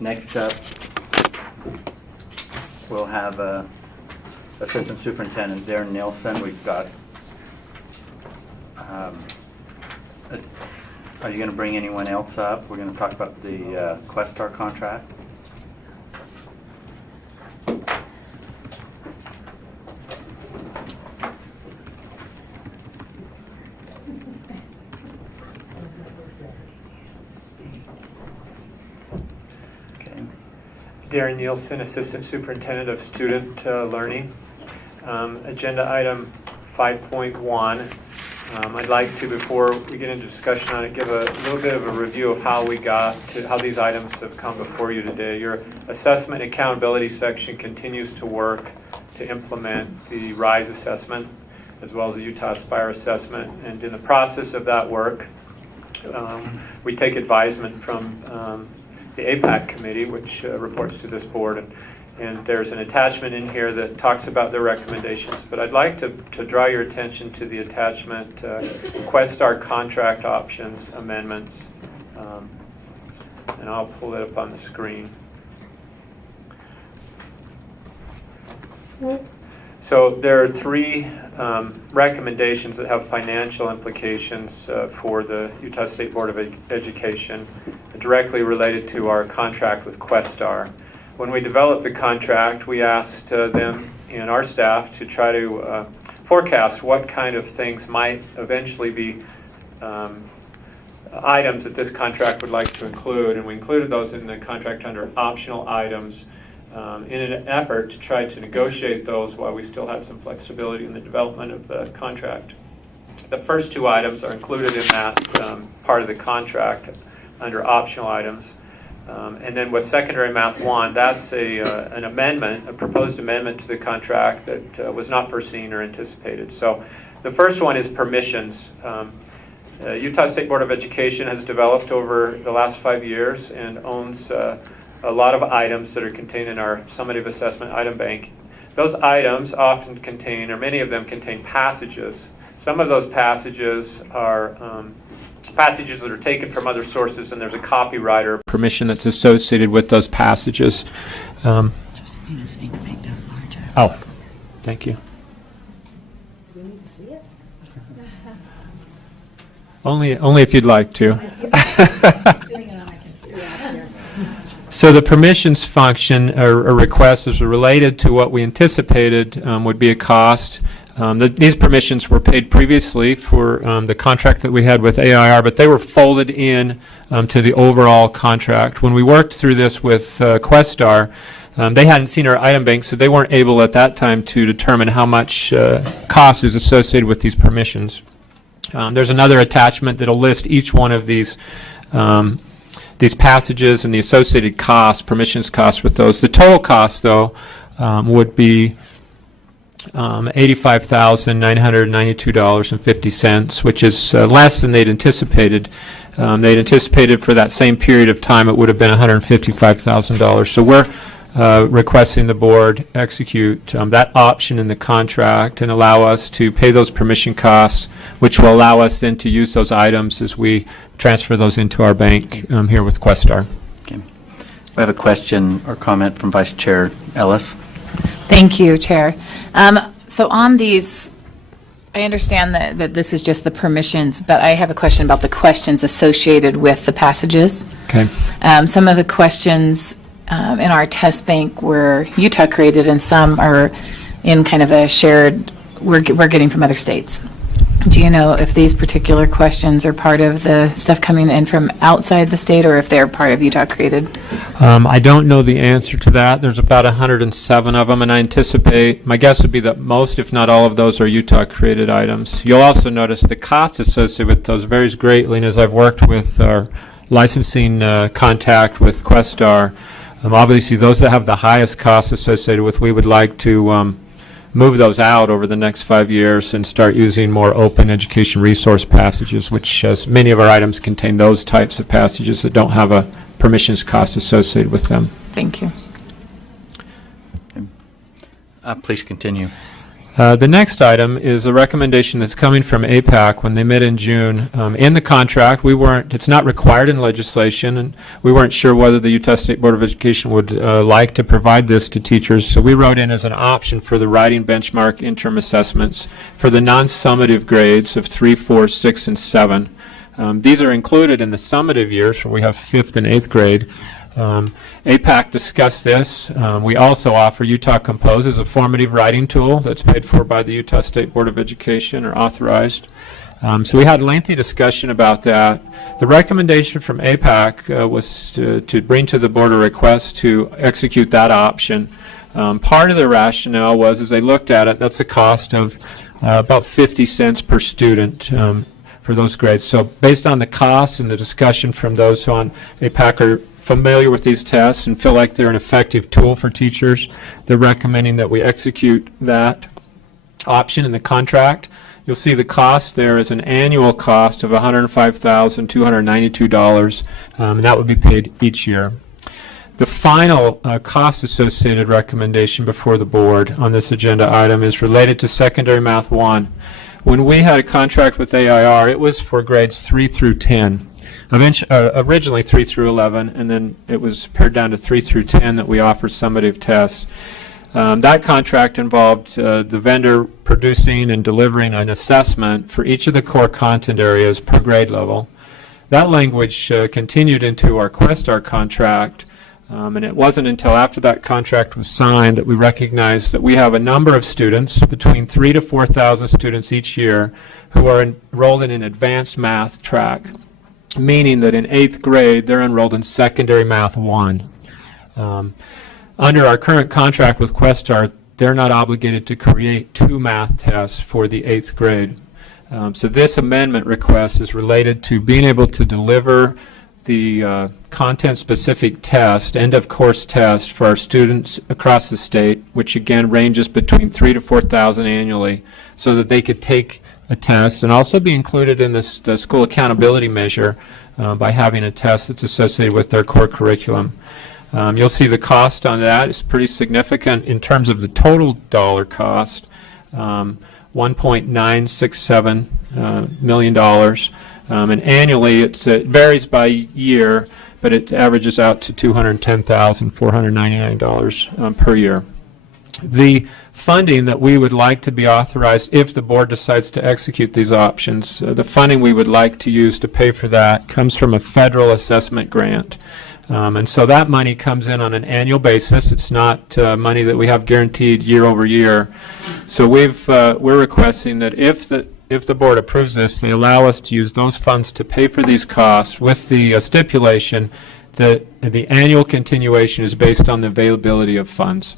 Next up, we'll have Assistant Superintendent Darren Nielsen. We've got, are you going to bring anyone else up? We're going to talk about the Questar contract. Darren Nielsen, Assistant Superintendent of Student Learning. Agenda item 5.1. I'd like to, before we get into discussion on it, give a little bit of a review of how we got to how these items have come before you today. Your assessment and accountability section continues to work to implement the RISE assessment as well as the Utah Aspire assessment. And in the process of that work, we take advisement from the APAC committee, which reports to this board, and there's an attachment in here that talks about their recommendations. But I'd like to draw your attention to the attachment, Questar Contract Options Amendments, and I'll pull it up on the screen. So there are three recommendations that have financial implications for the Utah State Board of Education, directly related to our contract with Questar. When we developed the contract, we asked them and our staff to try to forecast what kind of things might eventually be items that this contract would like to include, and we included those in the contract under optional items in an effort to try to negotiate those while we still had some flexibility in the development of the contract. The first two items are included in that part of the contract under optional items. And then with Secondary Math 1, that's an amendment, a proposed amendment to the contract that was not foreseen or anticipated. So the first one is permissions. Utah State Board of Education has developed over the last 5 years and owns a lot of items that are contained in our summative assessment item bank. Those items often contain, or many of them contain, passages. Some of those passages are passages that are taken from other sources, and there's a copyright permission that's associated with those passages. Just need to make that larger. Oh, thank you. Do we need to see it? Only if you'd like to. Just doing it on my computer. Here. So the permissions function or request is related to what we anticipated would be a cost. These permissions were paid previously for the contract that we had with AIR, but they were folded in to the overall contract. When we worked through this with Questar, they hadn't seen our item bank, so they weren't able at that time to determine how much cost is associated with these permissions. There's another attachment that'll list each one of these passages and the associated costs, permissions costs with those. The total cost, though, would be $85,992.50, which is less than they'd anticipated. They'd anticipated for that same period of time it would have been $155,000. So we're requesting the board execute that option in the contract and allow us to pay those permission costs, which will allow us then to use those items as we transfer those into our bank here with Questar. Okay. We have a question or comment from Vice Chair Ellis. Thank you, Chair. So on these, I understand that this is just the permissions, but I have a question about the questions associated with the passages. Okay. Some of the questions in our test bank were Utah created, and some are in kind of a shared, we're getting from other states. Do you know if these particular questions are part of the stuff coming in from outside the state, or if they're part of Utah created? I don't know the answer to that. There's about 107 of them, and I anticipate, my guess would be that most, if not all of those, are Utah created items. You'll also notice the cost associated with those varies greatly, and as I've worked with our licensing contact with Questar, obviously those that have the highest costs associated with, we would like to move those out over the next 5 years and start using more open education resource passages, which as many of our items contain those types of passages that don't have a permissions cost associated with them. Thank you. Please continue. The next item is a recommendation that's coming from APAC when they met in June. In the contract, it's not required in legislation, and we weren't sure whether the Utah State Board of Education would like to provide this to teachers, so we wrote in as an option for the writing benchmark interim assessments for the non-summative grades of 3, 4, 6, and 7. These are included in the summative years where we have 5th and 8th grade. APAC discussed this. We also offer Utah Compose as a formative writing tool that's paid for by the Utah State Board of Education or authorized. So we had a lengthy discussion about that. The recommendation from APAC was to bring to the board a request to execute that option. Part of the rationale was, as they looked at it, that's a cost of about 50 cents per student for those grades. So based on the cost and the discussion from those who on APAC are familiar with these tests and feel like they're an effective tool for teachers, they're recommending that we execute that option in the contract. You'll see the cost there is an annual cost of $105,292, and that would be paid each year. The final cost-associated recommendation before the board on this agenda item is related to Secondary Math 1. When we had a contract with AIR, it was for grades 3 through 10. Originally 3 through 11, and then it was pared down to 3 through 10 that we offer summative tests. That contract involved the vendor producing and delivering an assessment for each of the core content areas per grade level. That language continued into our Questar contract, and it wasn't until after that contract was signed that we recognized that we have a number of students, between 3,000 to 4,000 students each year, who are enrolled in an advanced math track, meaning that in 8th grade they're enrolled in Secondary Math 1. Under our current contract with Questar, they're not obligated to create 2 math tests for the 8th grade. So this amendment request is related to being able to deliver the content-specific test, end-of-course test, for our students across the state, which again ranges between 3,000 to 4,000 annually, so that they could take a test and also be included in this the school accountability measure by having a test that's associated with their core curriculum. You'll see the cost on that is pretty significant in terms of the total dollar cost, $1.967 million. And annually it varies by year, but it averages out to $210,499 per year. The funding that we would like to be authorized, if the board decides to execute these options, the funding we would like to use to pay for that comes from a federal assessment grant. And so that money comes in on an annual basis. It's not money that we have guaranteed year over year. So we're requesting that if the board approves this, they allow us to use those funds to pay for these costs, with the stipulation that the annual continuation is based on the availability of funds.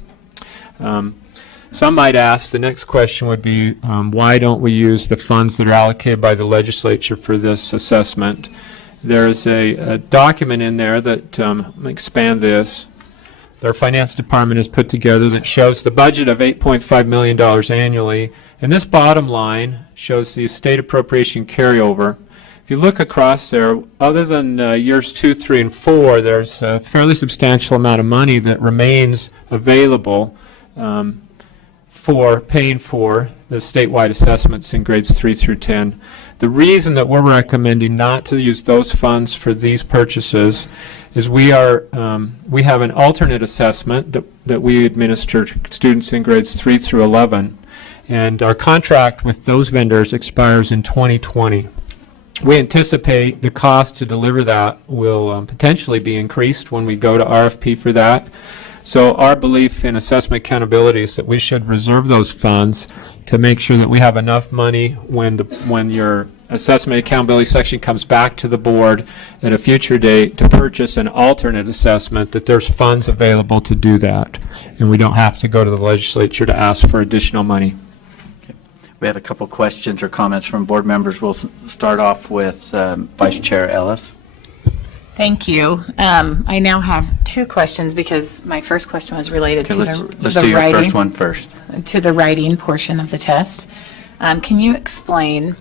Some might ask, the next question would be, why don't we use the funds that are allocated by the legislature for this assessment? There's a document in there that, let me expand this, our finance department has put together, that shows the budget of $8.5 million annually, and this bottom line shows the state appropriation carryover. If you look across there, other than years 2, 3, and 4, there's a fairly substantial amount of money that remains available for paying for the statewide assessments in grades 3 through 10. The reason that we're recommending not to use those funds for these purchases is we have an alternate assessment that we administer to students in grades 3 through 11, and our contract with those vendors expires in 2020. We anticipate the cost to deliver that will potentially be increased when we go to RFP for that. So our belief in assessment accountability is that we should reserve those funds to make sure that we have enough money when your assessment accountability section comes back to the board at a future date to purchase an alternate assessment, that there's funds available to do that, and we don't have to go to the legislature to ask for additional money. We had a couple questions or comments from board members. We'll start off with Vice Chair Ellis. Thank you. I now have 2 questions, because my first question was related Okay, to let's the do your writing, first one first. to the writing portion of the test. Can you explain,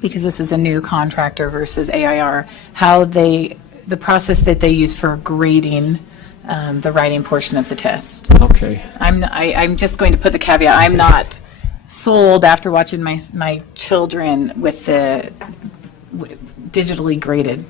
because this is a new contractor versus AIR, how the process that they use for grading the writing portion of the test? Okay. I'm just going to put the caveat, I'm not sold after watching my children with the digitally graded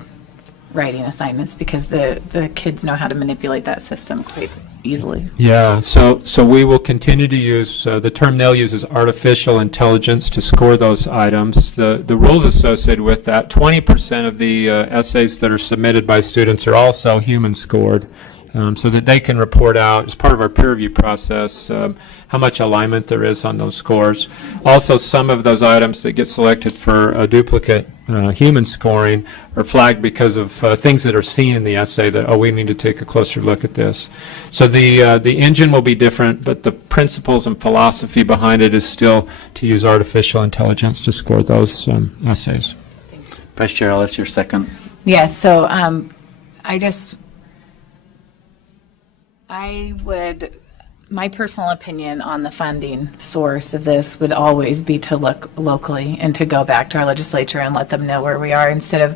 writing assignments, because the kids know how to manipulate that system quite easily. Yeah, so we will continue to use, the term they'll use is artificial intelligence to score those items. The rules associated with that, 20% of the essays that are submitted by students are also human scored, so that they can report out as part of our peer review process how much alignment there is on those scores. Also, some of those items that get selected for a duplicate human scoring are flagged because of things that are seen in the essay that, oh, we need to take a closer look at this. So the engine will be different, but the principles and philosophy behind it is still to use artificial intelligence to score those essays. Vice Chair, that's your second. Yeah, so my personal opinion on the funding source of this would always be to look locally and to go back to our legislature and let them know where we are, instead of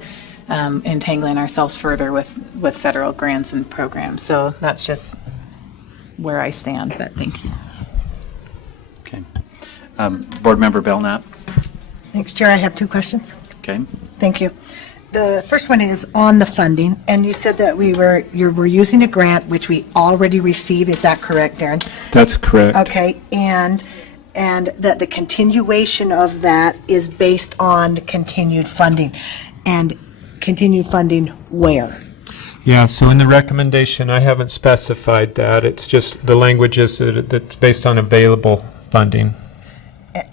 entangling ourselves further with federal grants and programs. So that's just where I stand, but thank you. Okay. Board Member Belknap. Thanks, Chair. I have two questions. Okay. Thank you. The first one is on the funding, and you said that you were using a grant which we already received. Is that correct, Darren? That's correct. Okay, and that the continuation of that is based on continued funding. And continued funding where? Yeah, so in the recommendation, I haven't specified that. It's just the language is that it's based on available funding,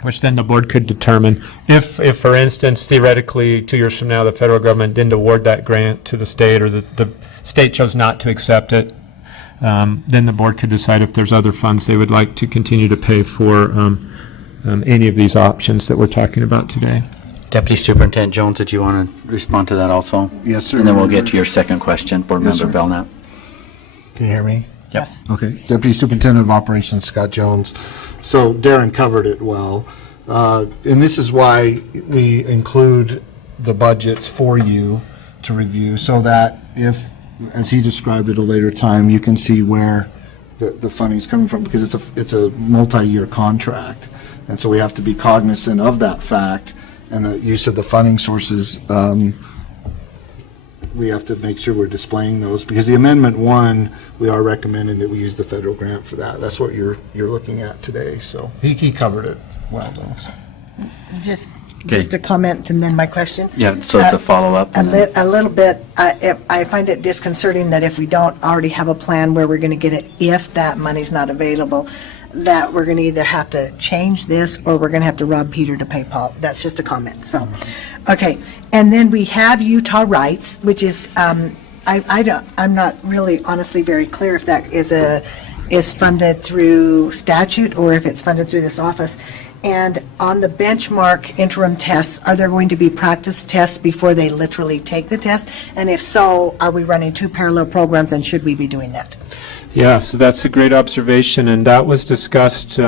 which then the board could determine. If, for instance, theoretically, 2 years from now, the federal government didn't award that grant to the state, or the state chose not to accept it, then the board could decide if there's other funds they would like to continue to pay for any of these options that we're talking about today. Deputy Superintendent Jones, did you want to respond to that also? Yes, sir. And then we'll get to your second question, Board Yes, Member sir. Belknap. Can you hear me? Yes. Okay. Deputy Superintendent of Operations Scott Jones. So Darren covered it well. And this is why we include the budgets for you to review, so that if, as he described at a later time, you can see where the funding's coming from, because it's a multi-year contract. And so we have to be cognizant of that fact, and the use of the funding sources. We have to make sure we're displaying those, because the Amendment 1, we are recommending that we use the federal grant for that. That's what you're looking at today. So he covered it well, though. So. Just a comment and then my question. Yeah, so it's a follow-up. A little bit, I find it disconcerting that if we don't already have a plan where we're going to get it, if that money's not available, that we're going to either have to change this or we're going to have to rob Peter to pay Paul. That's just a comment. So, okay. And then we have Utah Rights, which is, I'm not really honestly very clear if that is funded through statute or if it's funded through this office. And on the benchmark interim tests, are there going to be practice tests before they literally take the test? And if so, are we running two parallel programs, and should we be doing that? Yeah, so that's a great observation, and that was discussed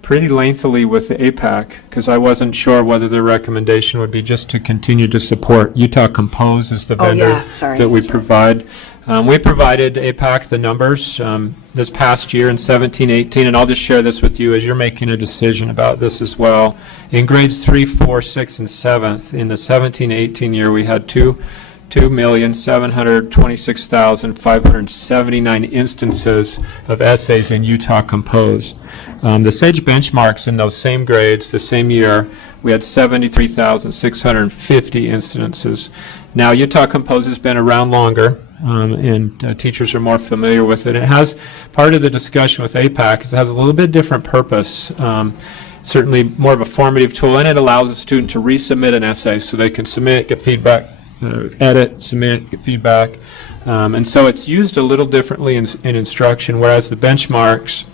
pretty lengthily with the APAC, because I wasn't sure whether the recommendation would be just to continue to support Utah Compose as the vendor that we provide. We provided APAC the numbers this past year in 17-18, and I'll just share this with you as you're making a decision about this as well. In grades 3, 4, 6, and 7th, in the 17-18 year, we had 2,726,579 instances of essays in Utah Compose. The SAGE benchmarks in those same grades, the same year, we had 73,650 instances. Now, Utah Compose has been around longer, and teachers are more familiar with it. It has, part of the discussion with APAC is it has a little bit different purpose. Certainly more of a formative tool, and it allows a student to resubmit an essay so they can submit, get feedback, edit, submit, get feedback. And so it's used a little differently in instruction, whereas the benchmarks,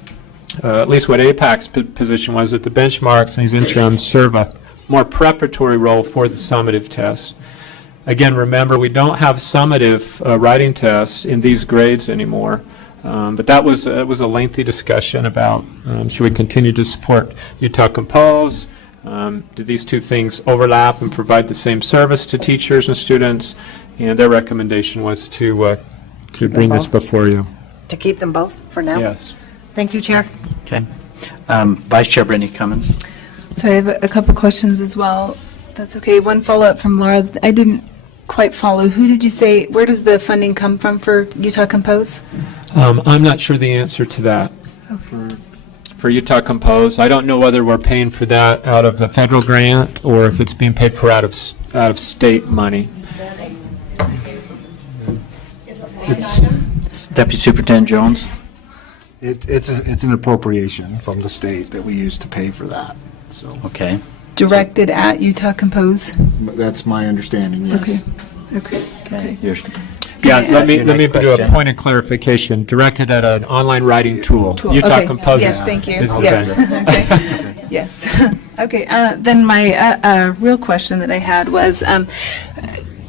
at least what APAC's position was, that the benchmarks and these interims serve a more preparatory role for the summative test. Again, remember, we don't have summative writing tests in these grades anymore. But that was a lengthy discussion about should we continue to support Utah Compose? Do these two things overlap and provide the same service to teachers and students? And their recommendation was to bring this before you. To keep them both for now? Yes. Thank you, Chair. Okay. Vice Chair Brittany Cummins. So I have a couple questions as well. That's okay. One follow-up from Laura. I didn't quite follow. Who did you say, where does the funding come from for Utah Compose? I'm not sure the answer to that. For Utah Compose, I don't know whether we're paying for that out of the federal grant or if it's being paid for out of state money. Deputy Superintendent Jones. It's an appropriation from the state that we use to pay for that. So Okay. Directed at Utah Compose? that's my understanding, yes. Okay. Yours. Yeah, let me Your next do a question. point of clarification. Directed at an online writing tool. Utah Okay. Compose. Yes, thank you. is the Yes. vendor. Okay. Yes. Okay. Then my real question that I had was,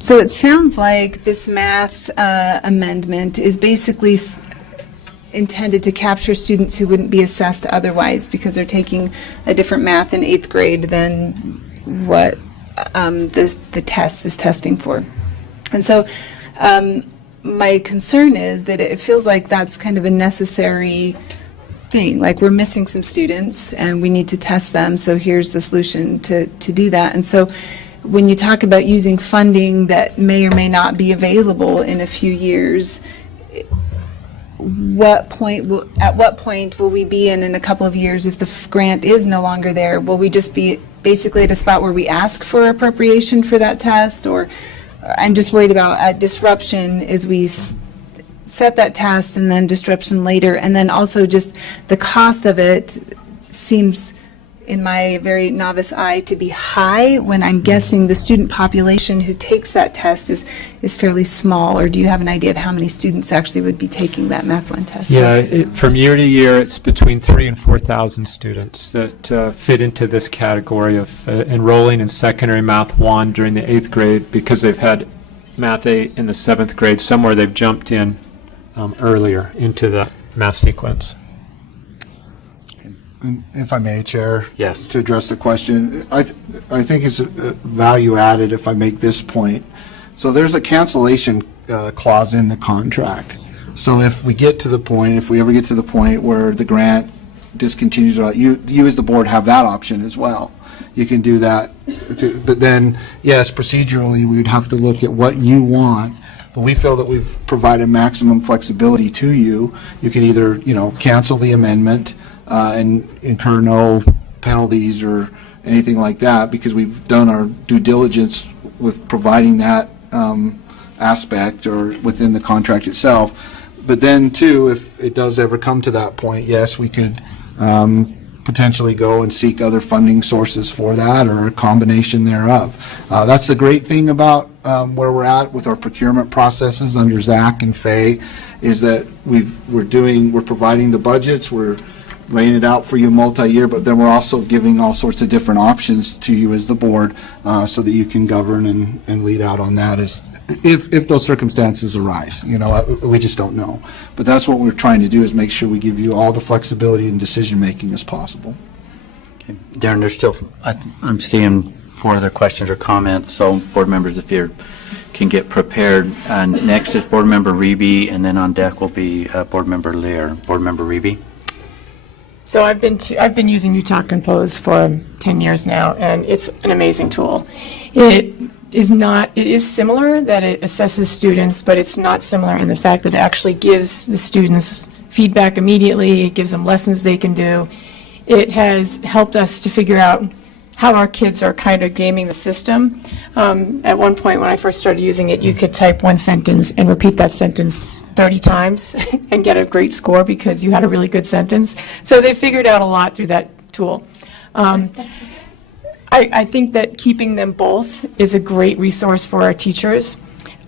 so it sounds like this math amendment is basically intended to capture students who wouldn't be assessed otherwise because they're taking a different math in 8th grade than what the test is testing for. And so my concern is that it feels like that's kind of a necessary thing. Like we're missing some students and we need to test them, so here's the solution to do that. And so when you talk about using funding that may or may not be available in a few years, at what point will we be in a couple of years if the grant is no longer there? Will we just be basically at a spot where we ask for appropriation for that test? Or I'm just worried about disruption as we set that test and then disruption later. And then also just the cost of it seems, in my very novice eye, to be high when I'm guessing the student population who takes that test is fairly small. Or do you have an idea of how many students actually would be taking that Math 1 test? Yeah, from year to year, it's between 3,000 and 4,000 students that fit into this category of enrolling in secondary Math 1 during the 8th grade because they've had Math 8 in the 7th grade. Somewhere they've jumped in earlier into the math sequence. And if I may, Chair? Yes. To address the question, I think it's value added if I make this point. So there's a cancellation clause in the contract. So if we get to the point, if we ever get to the point where the grant discontinues, you as the board have that option as well. You can do that. But then, yes, procedurally, we would have to look at what you want. But we feel that we've provided maximum flexibility to you. You can either, cancel the amendment and incur no penalties or anything like that because we've done our due diligence with providing that aspect or within the contract itself. But then, too, if it does ever come to that point, yes, we could potentially go and seek other funding sources for that or a combination thereof. That's the great thing about where we're at with our procurement processes under Zach and Faye is that we're providing the budgets, we're laying it out for you multi-year, but then we're also giving all sorts of different options to you as the board so that you can govern and lead out on that if those circumstances arise. We just don't know. But that's what we're trying to do is make sure we give you all the flexibility and decision-making as possible. Okay. Darren, there's still, I'm seeing 4 other questions or comments, so board members, if you can get prepared. Next is Board Member Reby, and then on deck will be Board Member Lear. Board Member Reby. So I've been using Utah Compose for 10 years now, and it's an amazing tool. It is similar that it assesses students, but it's not similar in the fact that it actually gives the students feedback immediately. It gives them lessons they can do. It has helped us to figure out how our kids are kind of gaming the system. At one point when I first started using it, you could type one sentence and repeat that sentence 30 times and get a great score because you had a really good sentence. So they figured out a lot through that tool. I think that keeping them both is a great resource for our teachers.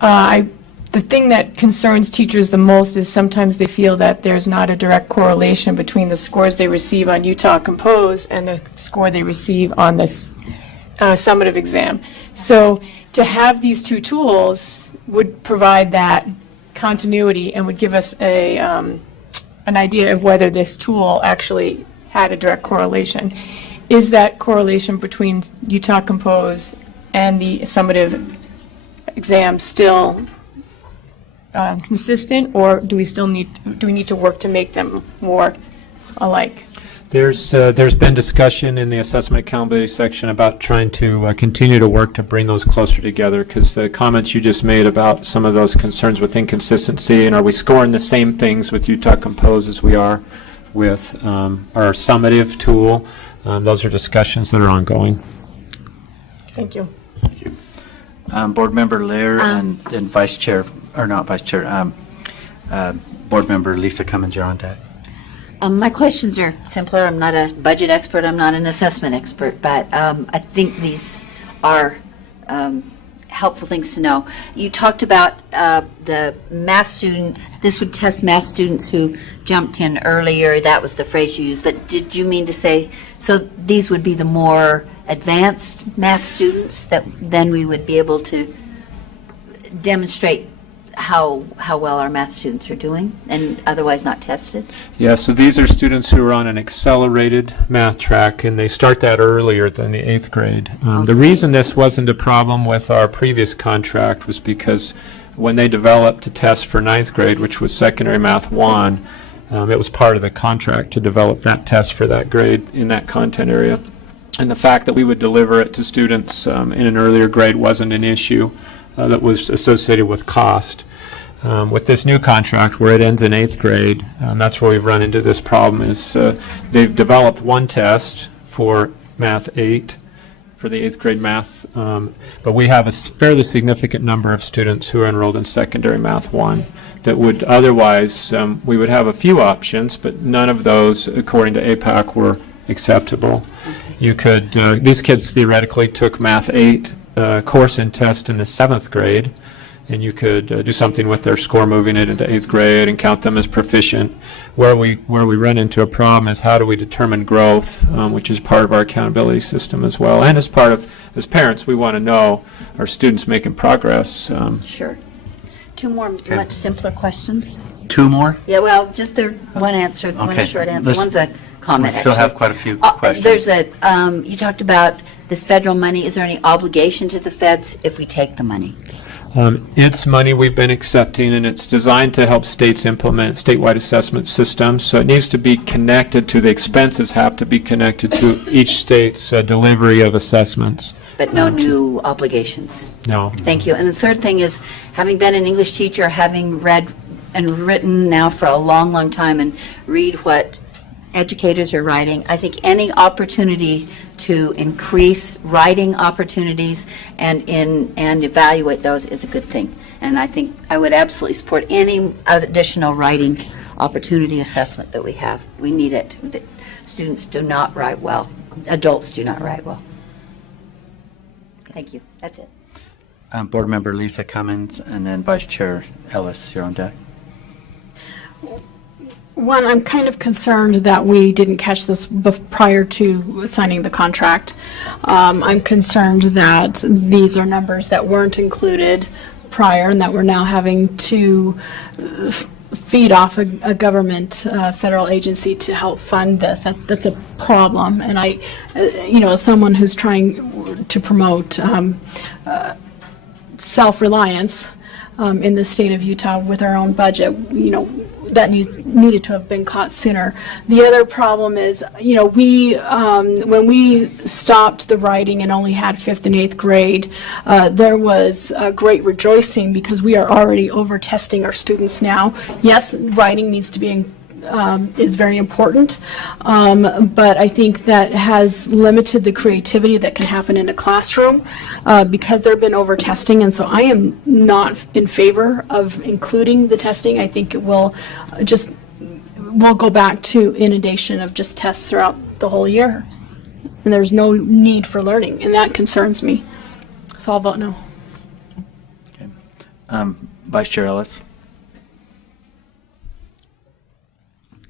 The thing that concerns teachers the most is sometimes they feel that there's not a direct correlation between the scores they receive on Utah Compose and the score they receive on this summative exam. So to have these 2 tools would provide that continuity and would give us an idea of whether this tool actually had a direct correlation. Is that correlation between Utah Compose and the summative exam still consistent, or do we need to work to make them more alike? There's been discussion in the assessment accountability section about trying to continue to work to bring those closer together, because the comments you just made about some of those concerns with inconsistency, and are we scoring the same things with Utah Compose as we are with our summative tool, those are discussions that are ongoing. Thank you. Board Member Lear and Vice Chair, or not Vice Chair, Board Member Lisa Cummins, you're on deck. My questions are simpler. I'm not a budget expert. I'm not an assessment expert, but I think these are helpful things to know. You talked about the math students. This would test math students who jumped in earlier. That was the phrase you used. But did you mean to say, so these would be the more advanced math students that then we would be able to demonstrate how well our math students are doing and otherwise not tested? Yeah, so these are students who are on an accelerated math track, and they start that earlier than the 8th grade. The reason this wasn't a problem with our previous contract was because when they developed a test for 9th grade, which was Secondary Math 1, it was part of the contract to develop that test for that grade in that content area. And the fact that we would deliver it to students in an earlier grade wasn't an issue that was associated with cost. With this new contract, where it ends in 8th grade, that's where we've run into this problem, is they've developed one test for Math 8, for the 8th grade math, but we have a fairly significant number of students who are enrolled in Secondary Math 1 that would otherwise, we would have a few options, but none of those, according to APAC, were acceptable. You could, these kids theoretically took Math 8 course and test in the 7th grade, and you could do something with their score moving it into 8th grade and count them as proficient. Where we run into a problem is how do we determine growth, which is part of our accountability system as well. And as parents, we want to know our students making progress. Sure. Two more much simpler questions. Two more? Yeah, well, just one answer, one Okay. short answer. Let's- One's a comment, We still actually. have quite a few questions. There's you talked about this federal money. Is there any obligation to the feds if we take the money? It's money we've been accepting, and it's designed to help states implement statewide assessment systems. So it needs to be connected to, the expenses have to be connected to each state's delivery of assessments. But no new obligations? No. Thank you. And the third thing is, having been an English teacher, having read and written now for a long, long time and read what educators are writing, I think any opportunity to increase writing opportunities and evaluate those is a good thing. And I think I would absolutely support any additional writing opportunity assessment that we have. We need it. Students do not write well. Adults do not write well. Thank you. That's it. Board Member Lisa Cummins, and then Vice Chair Ellis, you're on deck. One, I'm kind of concerned that we didn't catch this prior to signing the contract. I'm concerned that these are numbers that weren't included prior and that we're now having to feed off a government federal agency to help fund this. That's a problem. And I, as someone who's trying to promote self-reliance in the state of Utah with our own budget, that needed to have been caught sooner. The other problem is, when we stopped the writing and only had 5th and 8th grade, there was great rejoicing because we are already over-testing our students now. Yes, writing needs to be is very important, but I think that has limited the creativity that can happen in a classroom because there have been over-testing, and so I am not in favor of including the testing. I think it will we'll go back to inundation of just tests throughout the whole year, and there's no need for learning, and that concerns me. So I'll vote no. Vice Chair Ellis.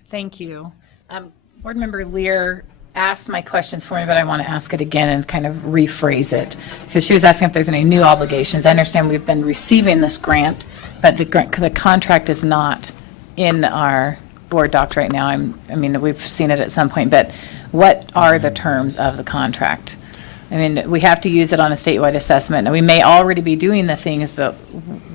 Thank you. Board Member Lear asked my questions for me, but I want to ask it again and kind of rephrase it, because she was asking if there's any new obligations. I understand we've been receiving this grant, but the contract is not in our board docs right now. I mean, we've seen it at some point, but what are the terms of the contract? I mean, we have to use it on a statewide assessment, and we may already be doing the things, but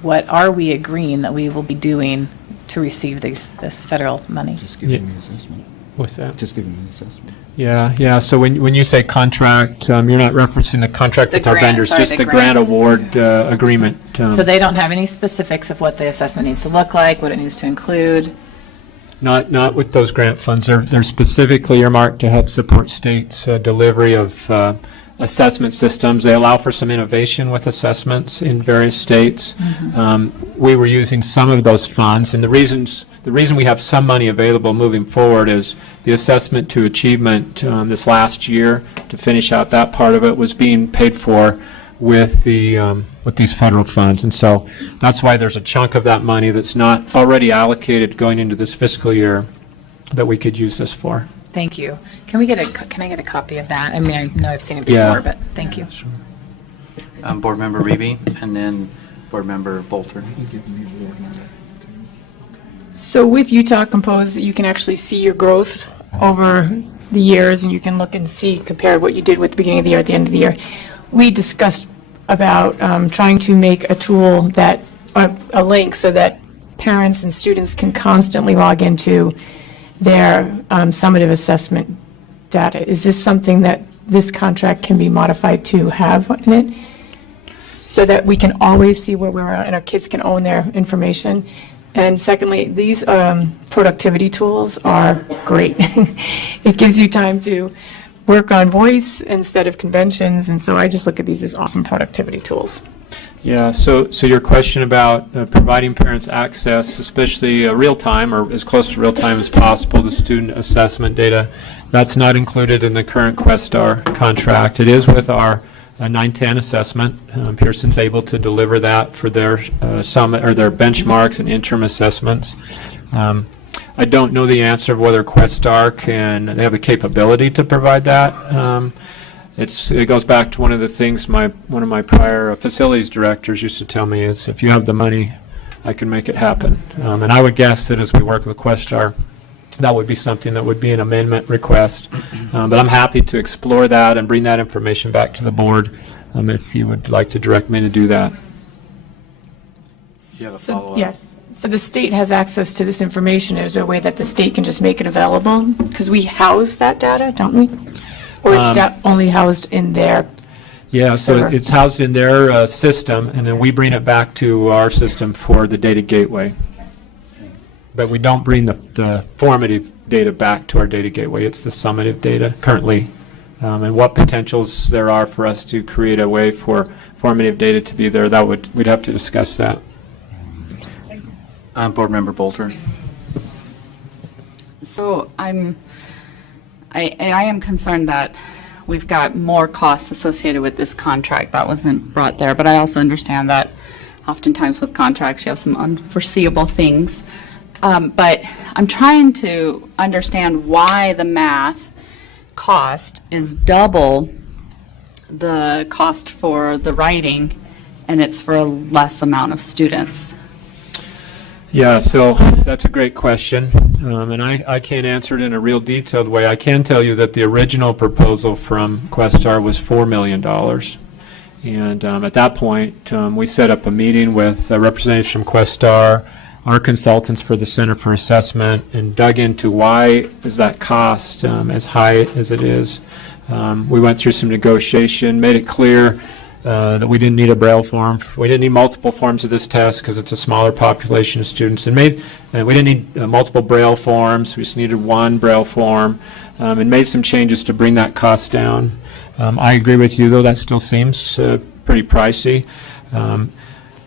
what are we agreeing that we will be doing to receive this federal money? Just giving the assessment. What's that? Just giving an assessment. Yeah. So when you say contract, you're not referencing the contract The with our grant, vendors, sorry, just the the grant grant. award agreement. So they don't have any specifics of what the assessment needs to look like, what it needs to include? Not with those grant funds. They're specifically earmarked to help support states' delivery of assessment systems. They allow for some innovation with assessments in various states. We were using some of those funds, and the reason we have some money available moving forward is the assessment to achievement this last year, to finish out that part of it, was being paid for with these federal funds. And so that's why there's a chunk of that money that's not already allocated going into this fiscal year that we could use this for. Thank you. Can I get a copy of that? I mean, I know I've seen it Yeah. before, but thank you. Board Member Reeby, and then Board Member Bolter. So with Utah Compose, you can actually see your growth over the years, and you can look and see, compare what you did with the beginning of the year at the end of the year. We discussed about trying to make a tool that, a link, so that parents and students can constantly log into their summative assessment data. Is this something that this contract can be modified to have in it? So that we can always see where we're at and our kids can own their information? And secondly, these productivity tools are great. It gives you time to work on voice instead of conventions, and so I just look at these as awesome productivity tools. Yeah, so your question about providing parents access, especially real-time or as close to real-time as possible to student assessment data, that's not included in the current Questar contract. It is with our 910 assessment. Pearson's able to deliver that for their summit or their benchmarks and interim assessments. I don't know the answer of whether Questar they have the capability to provide that. It goes back to one of the things one of my prior facilities directors used to tell me is, if you have the money, I can make it happen. And I would guess that as we work with Questar, that would be something that would be an amendment request. But I'm happy to explore that and bring that information back to the board if you would like to direct me to do that. You have a So, follow-up? yes. So the state has access to this information. Is there a way that the state can just make it available? Because we house that data, don't we? Or it's only housed in their, Yeah, so Server. it's housed in their system, and then we bring it back to our system for the data gateway. But we don't bring the formative data back to our data gateway. It's the summative data currently. And what potentials there are for us to create a way for formative data to be there, we'd have to discuss that. Board Member Bolter. So I am concerned that we've got more costs associated with this contract that wasn't brought there, but I also understand that oftentimes with contracts you have some unforeseeable things. But I'm trying to understand why the math cost is double the cost for the writing, and it's for a less amount of students. Yeah, so that's a great question, and I can't answer it in a real detailed way. I can tell you that the original proposal from Questar was $4 million. And at that point, we set up a meeting with representatives from Questar, our consultants for the Center for Assessment, and dug into why is that cost as high as it is. We went through some negotiation, made it clear that we didn't need a Braille form. We didn't need multiple forms of this test because it's a smaller population of students. And we didn't need multiple Braille forms. We just needed one Braille form, and made some changes to bring that cost down. I agree with you, though, that still seems pretty pricey.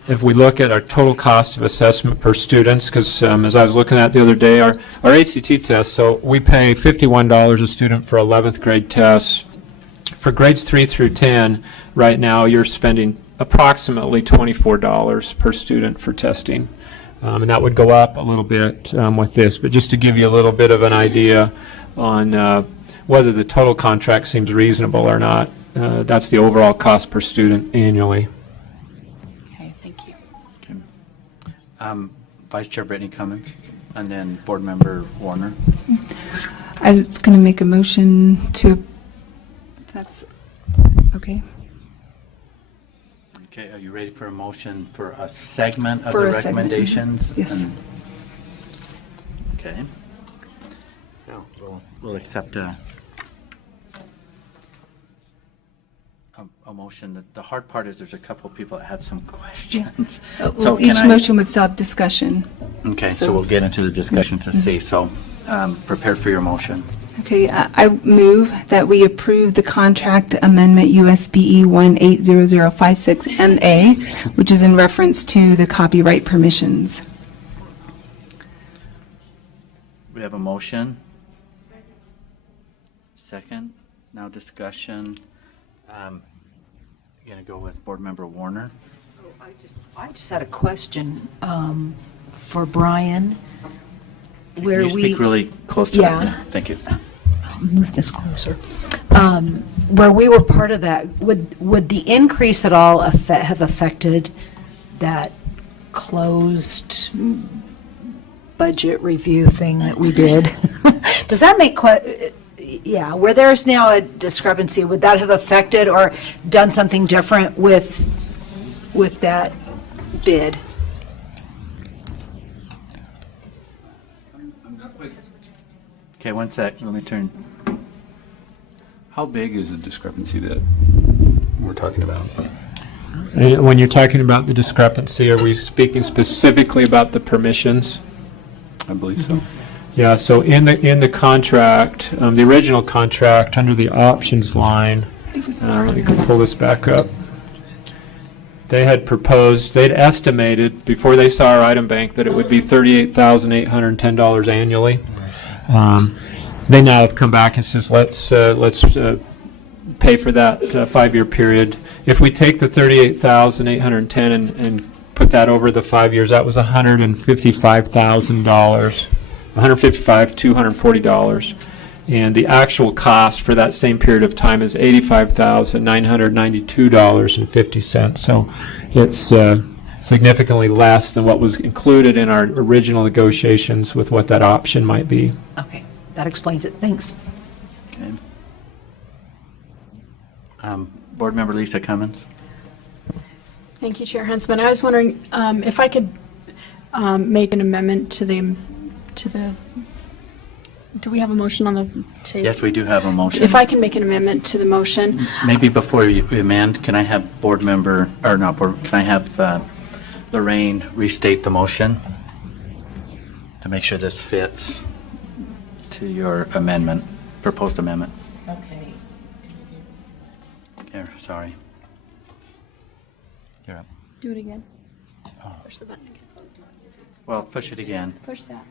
If we look at our total cost of assessment per students, because as I was looking at the other day, our ACT test, so we pay $51 a student for 11th grade tests. For grades 3 through 10, right now you're spending approximately $24 per student for testing. And that would go up a little bit with this. But just to give you a little bit of an idea on whether the total contract seems reasonable or not, that's the overall cost per student annually. Okay, thank you. Vice Chair Brittany Cummings, and then Board Member Warner. I was going to make a motion to, if that's okay. Okay, are you ready for a motion for a segment of For the a segment, recommendations? yes. Okay. We'll accept a motion. The hard part is there's a couple of people that had some questions. So Well, can each I- motion would stop discussion. Okay, so we'll get into the discussion to see. So prepare for your motion. Okay, I move that we approve the contract amendment USBE 180056MA, which is in reference to the copyright permissions. We have a motion. Second. Now discussion. I'm going to go with Board Member Warner. I just had a question for Brian. Can Where you speak really close to Yeah. it? Thank you. Move this closer. Where we were part of that, would the increase at all have affected that closed budget review thing that we did? Does that make yeah, where there's now a discrepancy, would that have affected or done something different with that bid? Okay, one sec. Let me turn. How big is the discrepancy that we're talking about? And when you're talking about the discrepancy, are we speaking specifically about the permissions? I believe so. Yeah, so in the contract, the original contract, under the options line, let me pull this back up. They had proposed, they'd estimated, before they saw our item bank, that it would be $38,810 annually. They now have come back and says, let's pay for that 5-year period. If we take the $38,810 and put that over the 5 years, that was $155,000. $240, and the actual cost for that same period of time is $85,992.50. So it's significantly less than what was included in our original negotiations with what that option might be. Okay, that explains it. Thanks. Okay. Board Member Lisa Cummins. Thank you, Chair Huntsman. I was wondering if I could make an amendment to the, do we have a motion on the table? Yes, we do have a motion. If I can make an amendment to the motion. Maybe before you amend, can I have Board Member, or not Board, can I have Lorraine restate the motion to make sure this fits to your amendment, proposed amendment? Okay. Here, sorry. You're up. Do it again. Push the button again. Well, push it again. Push that.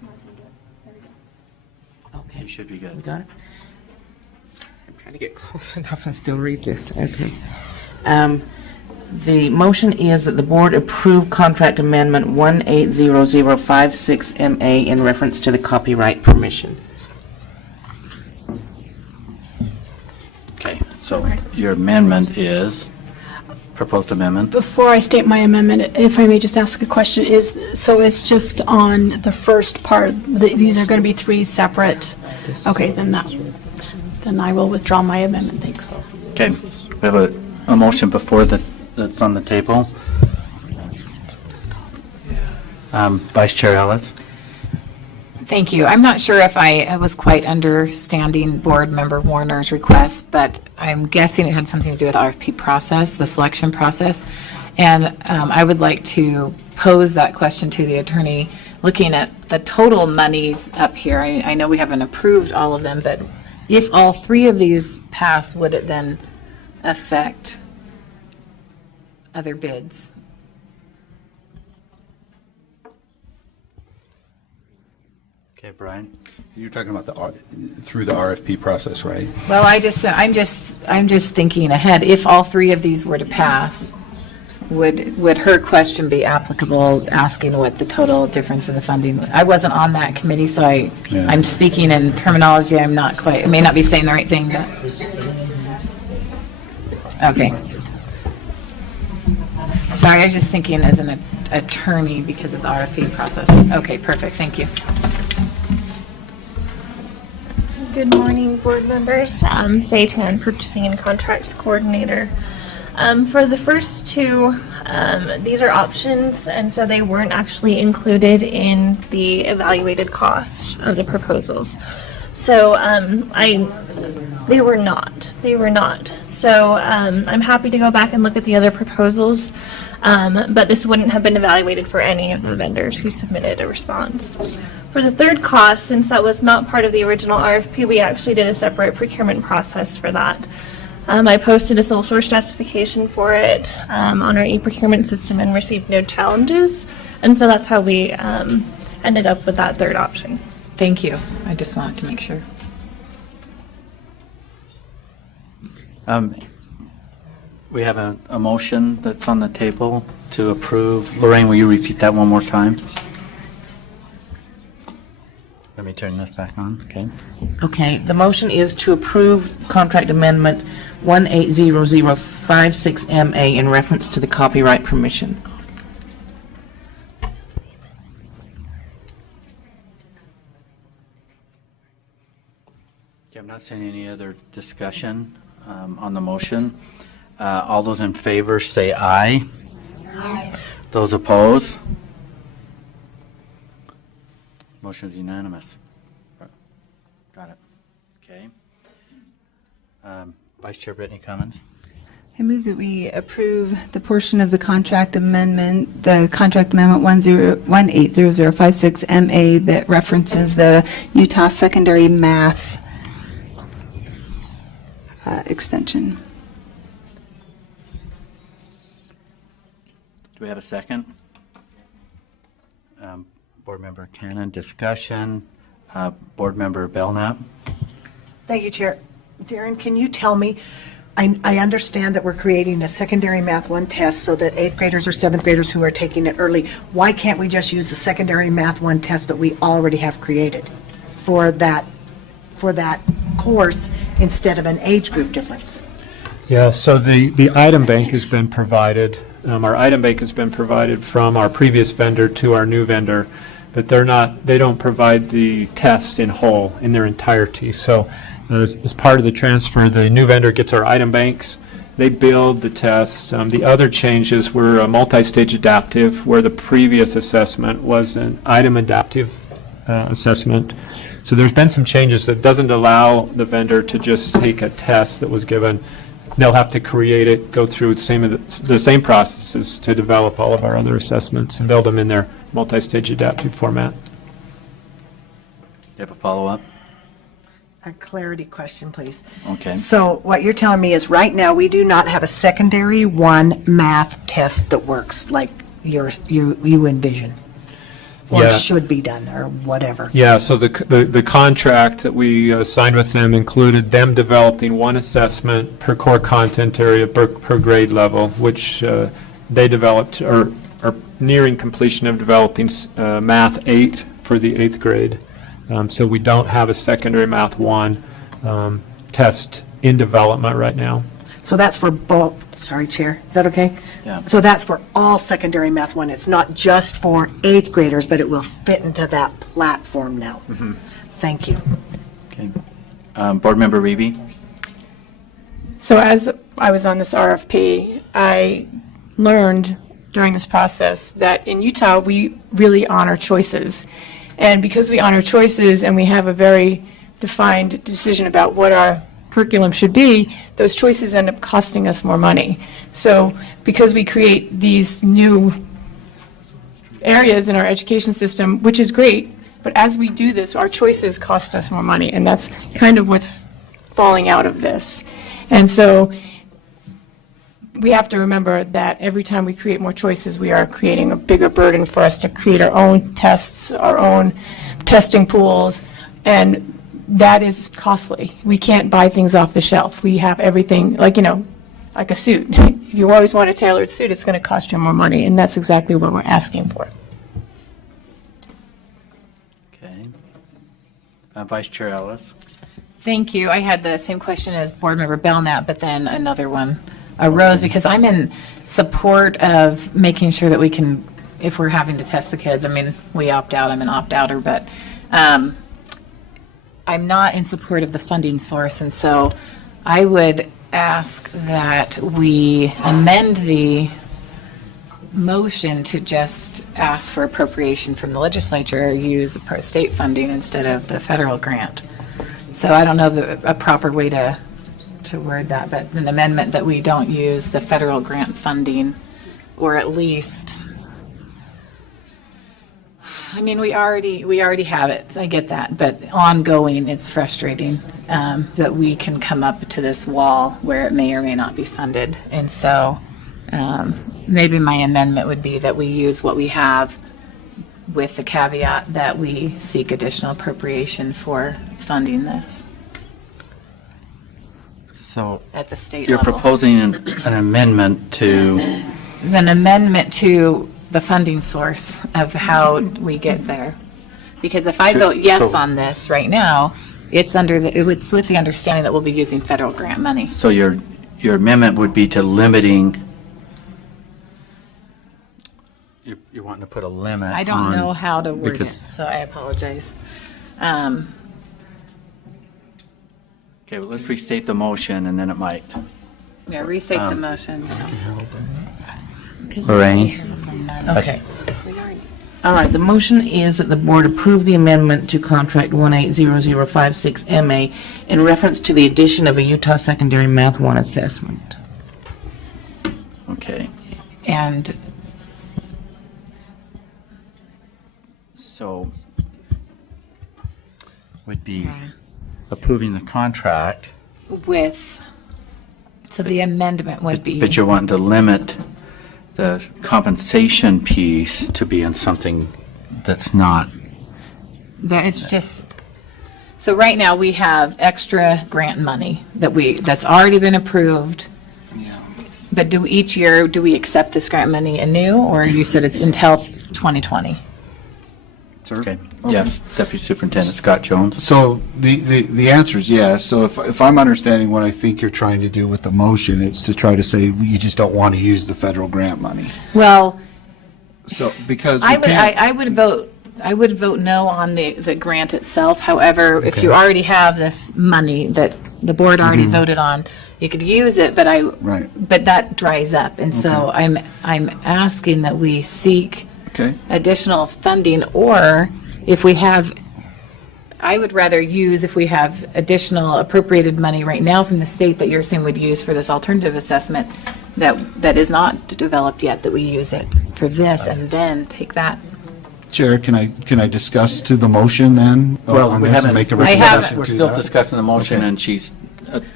You should be good. Got it? I'm trying to get close enough and still read this. Okay. The motion is that the board approve contract amendment 180056MA in reference to the copyright permission. Okay, so your amendment is, proposed amendment? Before I state my amendment, if I may just ask a question, so it's just on the first part, these are going to be 3 separate, okay, then I will withdraw my amendment, thanks. Okay, we have a motion before that's on the table. Vice Chair Ellis? Thank you. I'm not sure if I was quite understanding Board Member Warner's request, but I'm guessing it had something to do with RFP process, the selection process. And I would like to pose that question to the attorney, looking at the total monies up here. I know we haven't approved all of them, but if all 3 of these pass, would it then affect other bids? Okay, Brian? You're talking about through the RFP process, right? Well, I'm just thinking ahead. If all 3 of these were to pass, would her question be applicable, asking what the total difference in the funding? I wasn't on that committee, so I'm speaking in terminology. I may not be saying the right thing, but. Okay. Sorry, I was just thinking as an attorney because of the RFP process. Okay, perfect. Thank you. Good morning, board members. I'm Faye Tan, Purchasing and Contracts Coordinator. For the first 2, these are options, and so they weren't actually included in the evaluated cost of the proposals. So they were not. They were not. So I'm happy to go back and look at the other proposals, but this wouldn't have been evaluated for any of the vendors who submitted a response. For the third cost, since that was not part of the original RFP, we actually did a separate procurement process for that. I posted a sole source justification for it on our e-procurement system and received no challenges, and so that's how we ended up with that third option. Thank you. I just wanted to make sure. We have a motion that's on the table to approve. Lorraine, will you repeat that one more time? Let me turn this back on, okay? Okay, the motion is to approve contract amendment 180056MA in reference to the copyright permission. Okay, I'm not seeing any other discussion on the motion. All those in favor say aye. Aye. Those opposed? Motion is unanimous. Got it. Okay. Vice Chair Brittany, comments? I move that we approve the portion of the contract amendment, the contract amendment 180056MA that references the Utah Secondary Math extension. Do we have a second? Board Member Cannon, discussion. Board Member Belknap. Thank you, Chair. Darren, can you tell me, I understand that we're creating a secondary Math 1 test so that 8th graders or 7th graders who are taking it early, why can't we just use the secondary Math 1 test that we already have created for that course instead of an age group difference? Yeah, so the item bank has been provided. Our item bank has been provided from our previous vendor to our new vendor, but they don't provide the test in whole, in their entirety. So as part of the transfer, the new vendor gets our item banks. They build the test. The other changes were a multi-stage adaptive, where the previous assessment was an item adaptive assessment. So there's been some changes that doesn't allow the vendor to just take a test that was given. They'll have to create it, go through the same processes to develop all of our other assessments and build them in their multi-stage adaptive format. You have a follow-up? A clarity question, please. Okay. So what you're telling me is right now, we do not have a secondary 1 math test that works like you envision? Or Yeah. should be done, or whatever? Yeah, so the contract that we signed with them included them developing one assessment per core content area per grade level, which they developed or are nearing completion of developing Math 8 for the 8th grade. So we don't have a secondary Math 1 test in development right now. So that's for both, sorry, Chair, is that okay? Yeah. So that's for all secondary Math 1, it's not just for 8th graders, but it will fit into that platform now? Mm-hmm. Thank you. Okay. Board Member Reeby. So as I was on this RFP, I learned during this process that in Utah, we really honor choices. And because we honor choices and we have a very defined decision about what our curriculum should be, those choices end up costing us more money. So because we create these new areas in our education system, which is great, but as we do this, our choices cost us more money, and that's kind of what's falling out of this. And so we have to remember that every time we create more choices, we are creating a bigger burden for us to create our own tests, our own testing pools, and that is costly. We can't buy things off the shelf. We have everything, like a suit. If you always want a tailored suit, it's going to cost you more money, and that's exactly what we're asking for. Okay. Vice Chair Ellis. Thank you. I had the same question as Board Member Belknap, but then another one arose because I'm in support of making sure that we can, if we're having to test the kids, we opt out, I'm an opt-outer, but I'm not in support of the funding source, and so I would ask that we amend the motion to just ask for appropriation from the legislature, use state funding instead of the federal grant. So I don't know a proper way to word that, but an amendment that we don't use the federal grant funding, or at least, I mean, we already have it, I get that, but ongoing, it's frustrating that we can come up to this wall where it may or may not be funded. And so maybe my amendment would be that we use what we have with the caveat that we seek additional appropriation for funding this So at the state you're level. proposing an amendment to, An amendment to the funding source of how we get there. Because if I vote yes on this right now, it's with the understanding that we'll be using federal grant money. so your amendment would be to limiting, you're wanting to put a limit I don't on- know how to word it, because- so I apologize. Okay, well, let's restate the motion, and then it might. Yeah, restate the motion. Lorraine? Okay. All right, the motion is that the board approve the amendment to contract 180056MA in reference to the addition of a Utah Secondary Math 1 assessment. Okay, And so would be approving the contract, so the amendment would be. but you're wanting to limit the compensation piece to be in something that's not. That it's just, so right now, we have extra grant money that's already been approved. But each year, do we accept this grant money anew, or you said it's until 2020? Okay, yes, Deputy Superintendent Scott Jones. So the answer is yes. So if I'm understanding what I think you're trying to do with the motion, it's to try to say you just don't want to use the federal grant money. Well, So, because we I would, can't. I would vote no on the grant itself. However, if Okay. you already have this money that the board already voted on, you could use it, but Right. but that dries up. And so I'm asking that we seek Okay. additional funding, or if we have, I would rather use, if we have additional appropriated money right now from the state that you're saying would use for this alternative assessment that is not developed yet, that we use it for this and then take that. Chair, can I discuss to the motion then? On we this and haven't. make a I haven't. recommendation We're to still that? discussing the motion, Okay. and she's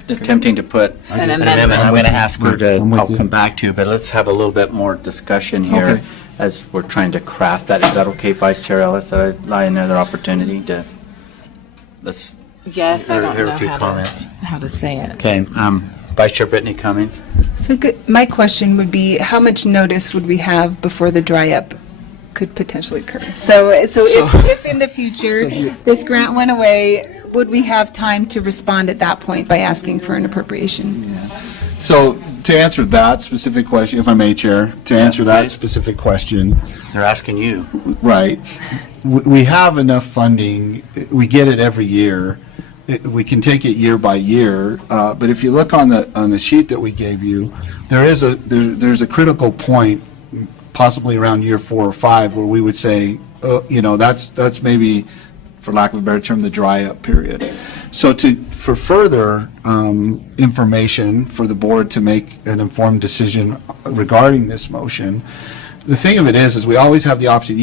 attempting to put An an amendment. amendment. I'm going to ask her to, I'm with I'll you. come back to you, but let's have a little bit more discussion here Okay. as we're trying to craft that. Is that okay, Vice Chair Ellis? Did I lie another opportunity to, let's, Yes, I don't Hear a know few comments. how to say it. okay, Vice Chair Brittany Cummings? So my question would be, how much notice would we have before the dry up could potentially occur? So if in the future this grant went away, would we have time to respond at that point by asking for an appropriation? So to answer that specific question, if I may, Chair, to answer that please. specific question, They're asking you. right, we have enough funding, we get it every year. We can take it year by year, but if you look on the sheet that we gave you, there's a critical point, possibly around year 4 or 5, where we would say, that's maybe, for lack of a better term, the dry up period. So for further information for the board to make an informed decision regarding this motion, the thing of it is we always have the option.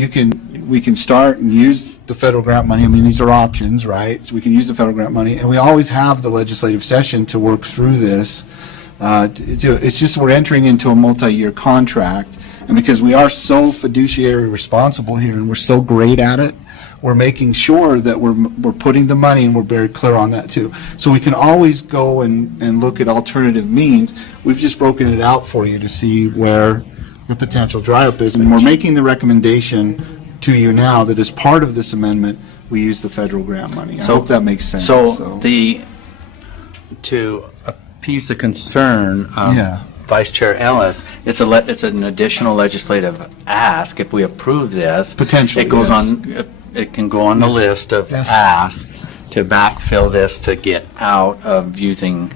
We can start and use the federal grant money. I mean, these are options, right? So we can use the federal grant money, and we always have the legislative session to work through this. It's just we're entering into a multi-year contract, and because we are so fiduciary responsible here, and we're so great at it, we're making sure that we're putting the money, and we're very clear on that too. So we can always go and look at alternative means. We've just broken it out for you to see where the potential dry up is, and we're making the recommendation to you now that as part of this amendment, we use the federal grant money. I hope that makes sense. So to appease the concern of Yeah. Vice Chair Ellis, it's an additional legislative ask. If we approve this, Potentially, it goes yes. on. It can go on the Yes. list of Yes. asks to backfill this to get out of using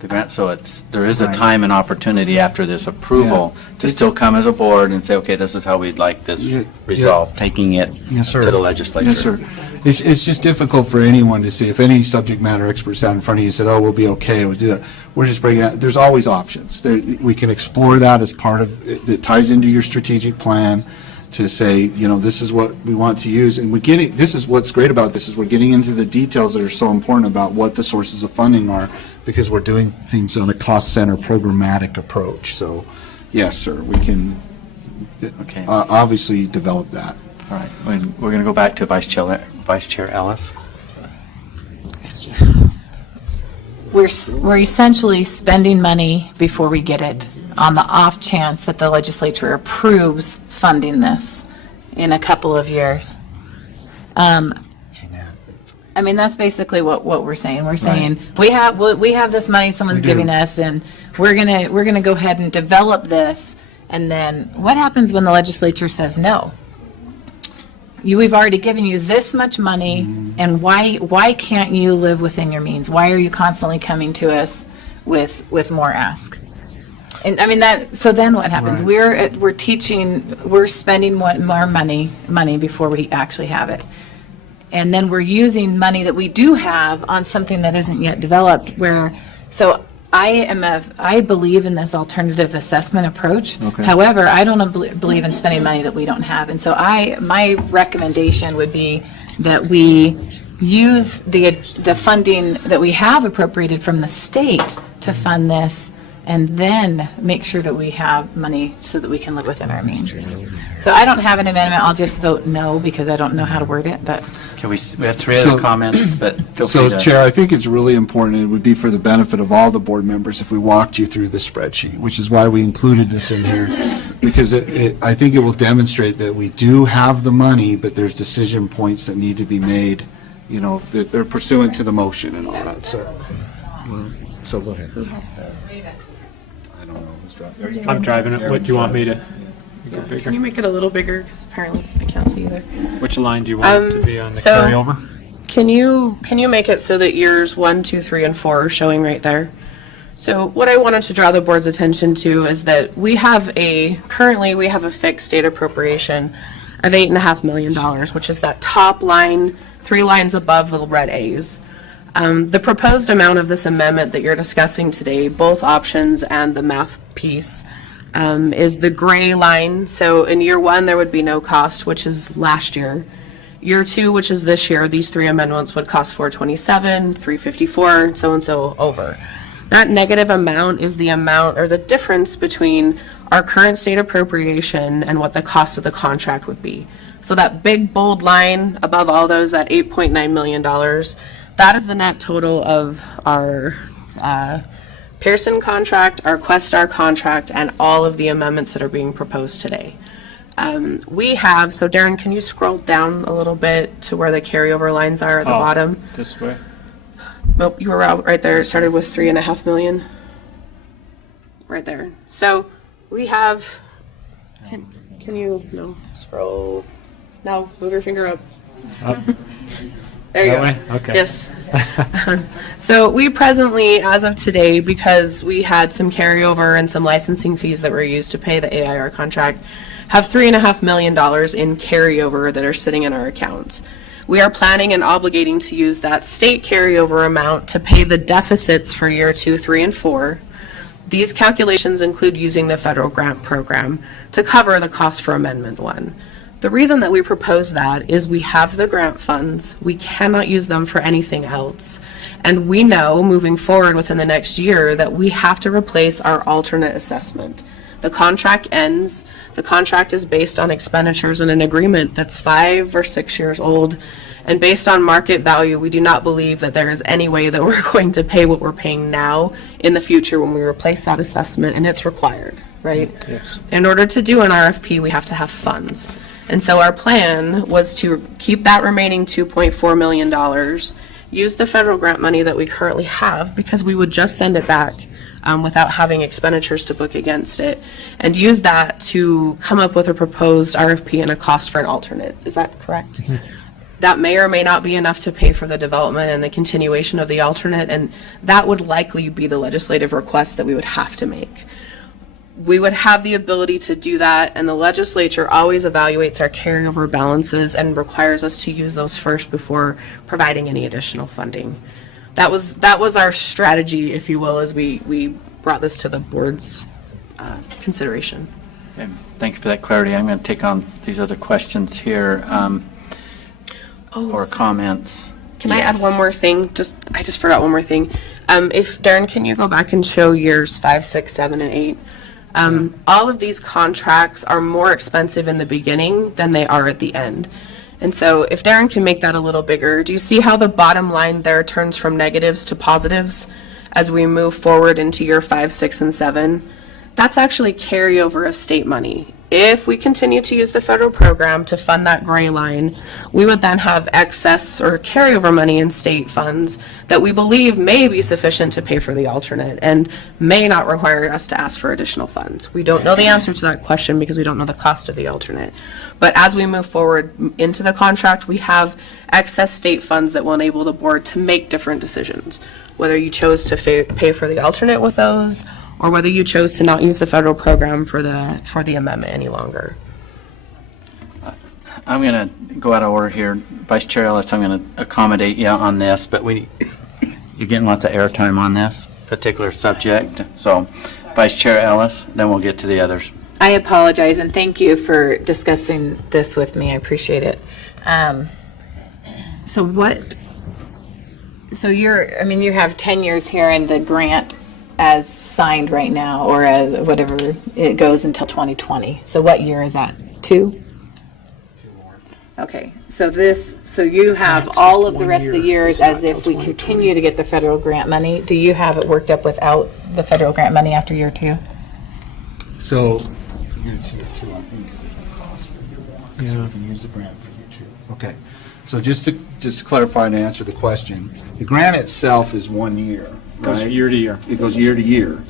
the grant. So there is a Right. time and opportunity after this approval to still come as a board and say, okay, this is how we'd like this Yeah. resolved, taking it Yes, sir. to the legislature. Yes, sir. It's just difficult for anyone to see. If any subject matter expert sat in front of you and said, oh, we'll be okay, we'll do that. We're just bringing out, there's always options. We can explore that as part of, it ties into your strategic plan to say, this is what we want to use. And this is what's great about this, is we're getting into the details that are so important about what the sources of funding are, because we're doing things on a cost center programmatic approach. So, yes, sir, we can obviously develop that. All right, we're going to go back to Vice Chair Ellis. We're essentially spending money before we get it, on the off chance that the legislature approves funding this in a couple of years. I mean, that's basically what we're saying. We're saying, we have this money someone's giving us, and we're gonna go ahead and develop this, and then what happens when the legislature says no? We've already given you this much money, and why can't you live within your means? Why are you constantly coming to us with more ask? And I mean so then what happens? Right. We're spending more money before we actually have it. And then we're using money that we do have on something that isn't yet developed, so I believe in this alternative assessment approach. Okay. However, I don't believe in spending money that we don't have. And so my recommendation would be that we use the funding that we have appropriated from the state to fund this, and then make sure that we have money so that we can live within our means. So I don't have an amendment. I'll just vote no because I don't know how to word it, but. We have three other comments, but feel free to. Chair, I think it's really important, it would be for the benefit of all the board members if we walked you through the spreadsheet, which is why we included this in here, because I think it will demonstrate that we do have the money, but there's decision points that need to be made, that they're pursuant to the motion and all that, so go ahead. I don't know who's driving. I'm driving it. What do you want me to make it bigger? Can you make it a little bigger? Because apparently I can't see either. Which line do you want it to be on the so- carryover? Can you make it so that years 1, 2, 3, and 4 are showing right there? So what I wanted to draw the board's attention to is that currently we have a fixed state appropriation of $8.5 million, which is that top line, 3 lines above the red A's. The proposed amount of this amendment that you're discussing today, both options and the math piece, is the gray line. So in year 1, there would be no cost, which is last year. Year 2, which is this year, these 3 amendments would cost $427, $354, so and so over. That negative amount is the amount or the difference between our current state appropriation and what the cost of the contract would be. So that big bold line above all those, that $8.9 million, that is the net total of our Pearson contract, our Questar contract, and all of the amendments that are being proposed today. So Darren, can you scroll down a little bit to where the carryover lines are at the bottom? This way. Nope, you were right there. It started with $3.5 million. Right there. So we have, can you, scroll. No, move your finger up. There you go. Way? Okay. Yes. So we presently, as of today, because we had some carryover and some licensing fees that were used to pay the AIR contract, have $3.5 million in carryover that are sitting in our accounts. We are planning and obligating to use that state carryover amount to pay the deficits for year 2, 3, and 4. These calculations include using the federal grant program to cover the cost for Amendment 1. The reason that we propose that is we have the grant funds, we cannot use them for anything else, and we know moving forward within the next year that we have to replace our alternate assessment. The contract ends, the contract is based on expenditures in an agreement that's 5 or 6 years old, and based on market value, we do not believe that there is any way that we're going to pay what we're paying now in the future when we replace that assessment, and it's required, right? Yes. In order to do an RFP, we have to have funds. And so our plan was to keep that remaining $2.4 million, use the federal grant money that we currently have, because we would just send it back without having expenditures to book against it, and use that to come up with a proposed RFP and a cost for an alternate. Is that correct? That may or may not be enough to pay for the development and the continuation of the alternate, and that would likely be the legislative request that we would have to make. we would have the ability to do that, and the legislature always evaluates our carryover balances and requires us to use those first before providing any additional funding. That was our strategy, if you will, as we brought this to the board's consideration. Okay, thank you for that clarity. I'm going to take on these other questions here, or comments. Can I add one more thing? I just forgot one more thing. If Darren, can you go back and show years 5, 6, 7, and 8? All of these contracts are more expensive in the beginning than they are at the end. And so if Darren can make that a little bigger, do you see how the bottom line there turns from negatives to positives as we move forward into year 5, 6, and 7? That's actually carryover of state money. If we continue to use the federal program to fund that gray line, we would then have excess or carryover money in state funds that we believe may be sufficient to pay for the alternate and may not require us to ask for additional funds. We don't know the answer to that question because we don't know the cost of the alternate. But as we move forward into the contract, we have excess state funds that will enable the board to make different decisions, whether you chose to pay for the alternate with those, or whether you chose to not use the federal program for the amendment any longer. I'm going to go out of order here. Vice Chair Ellis, I'm going to accommodate you on this, but you're getting lots of airtime on this particular subject. So Vice Chair Ellis, then we'll get to the others. I apologize, and thank you for discussing this with me. I appreciate it. So you have 10 years here in the grant as signed right now, or as whatever, it goes until 2020. So what year is that? 2? 2 more. Okay, so you have all of the rest of the years as if we continue to get the federal grant money. Do you have it worked up without the federal grant money after year 2? So, year 2, I think there's no cost for year 1, so we can use the grant for year 2. Okay, so just to clarify and answer the question, the grant itself is 1 year. Goes year to year. It goes year to year.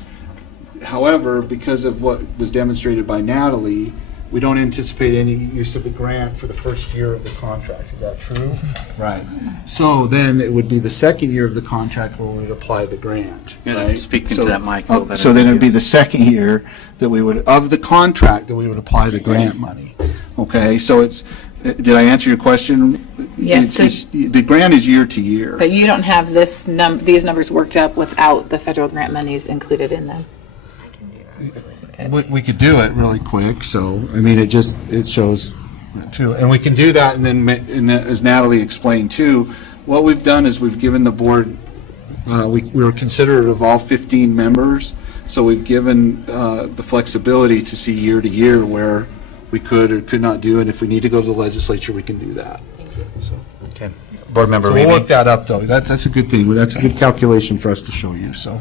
However, because of what was demonstrated by Natalie, we don't anticipate any use of the grant for the first year of the contract. Is that true? Right. So then it would be the second year of the contract where we would apply the grant. Right? Speak into that mic a little better. So then it would be the second year that we would, of the contract, that we would apply the grant money. Okay, so it's, did I answer your question? Yes. The grant is year to year. But you don't have these numbers worked up without the federal grant monies included in them? We could do it really quick, so, I mean, it shows, too. And we can do that, and then, and as Natalie explained, too, what we've done is we've given the board, we were considerate of all 15 members, so we've given the flexibility to see year to year where we could or could not do it. If we need to go to the legislature, we can do that. So. Okay. Board Member We'll Reedy. work that up, though. That's a good thing. That's a good calculation for us to show you, so.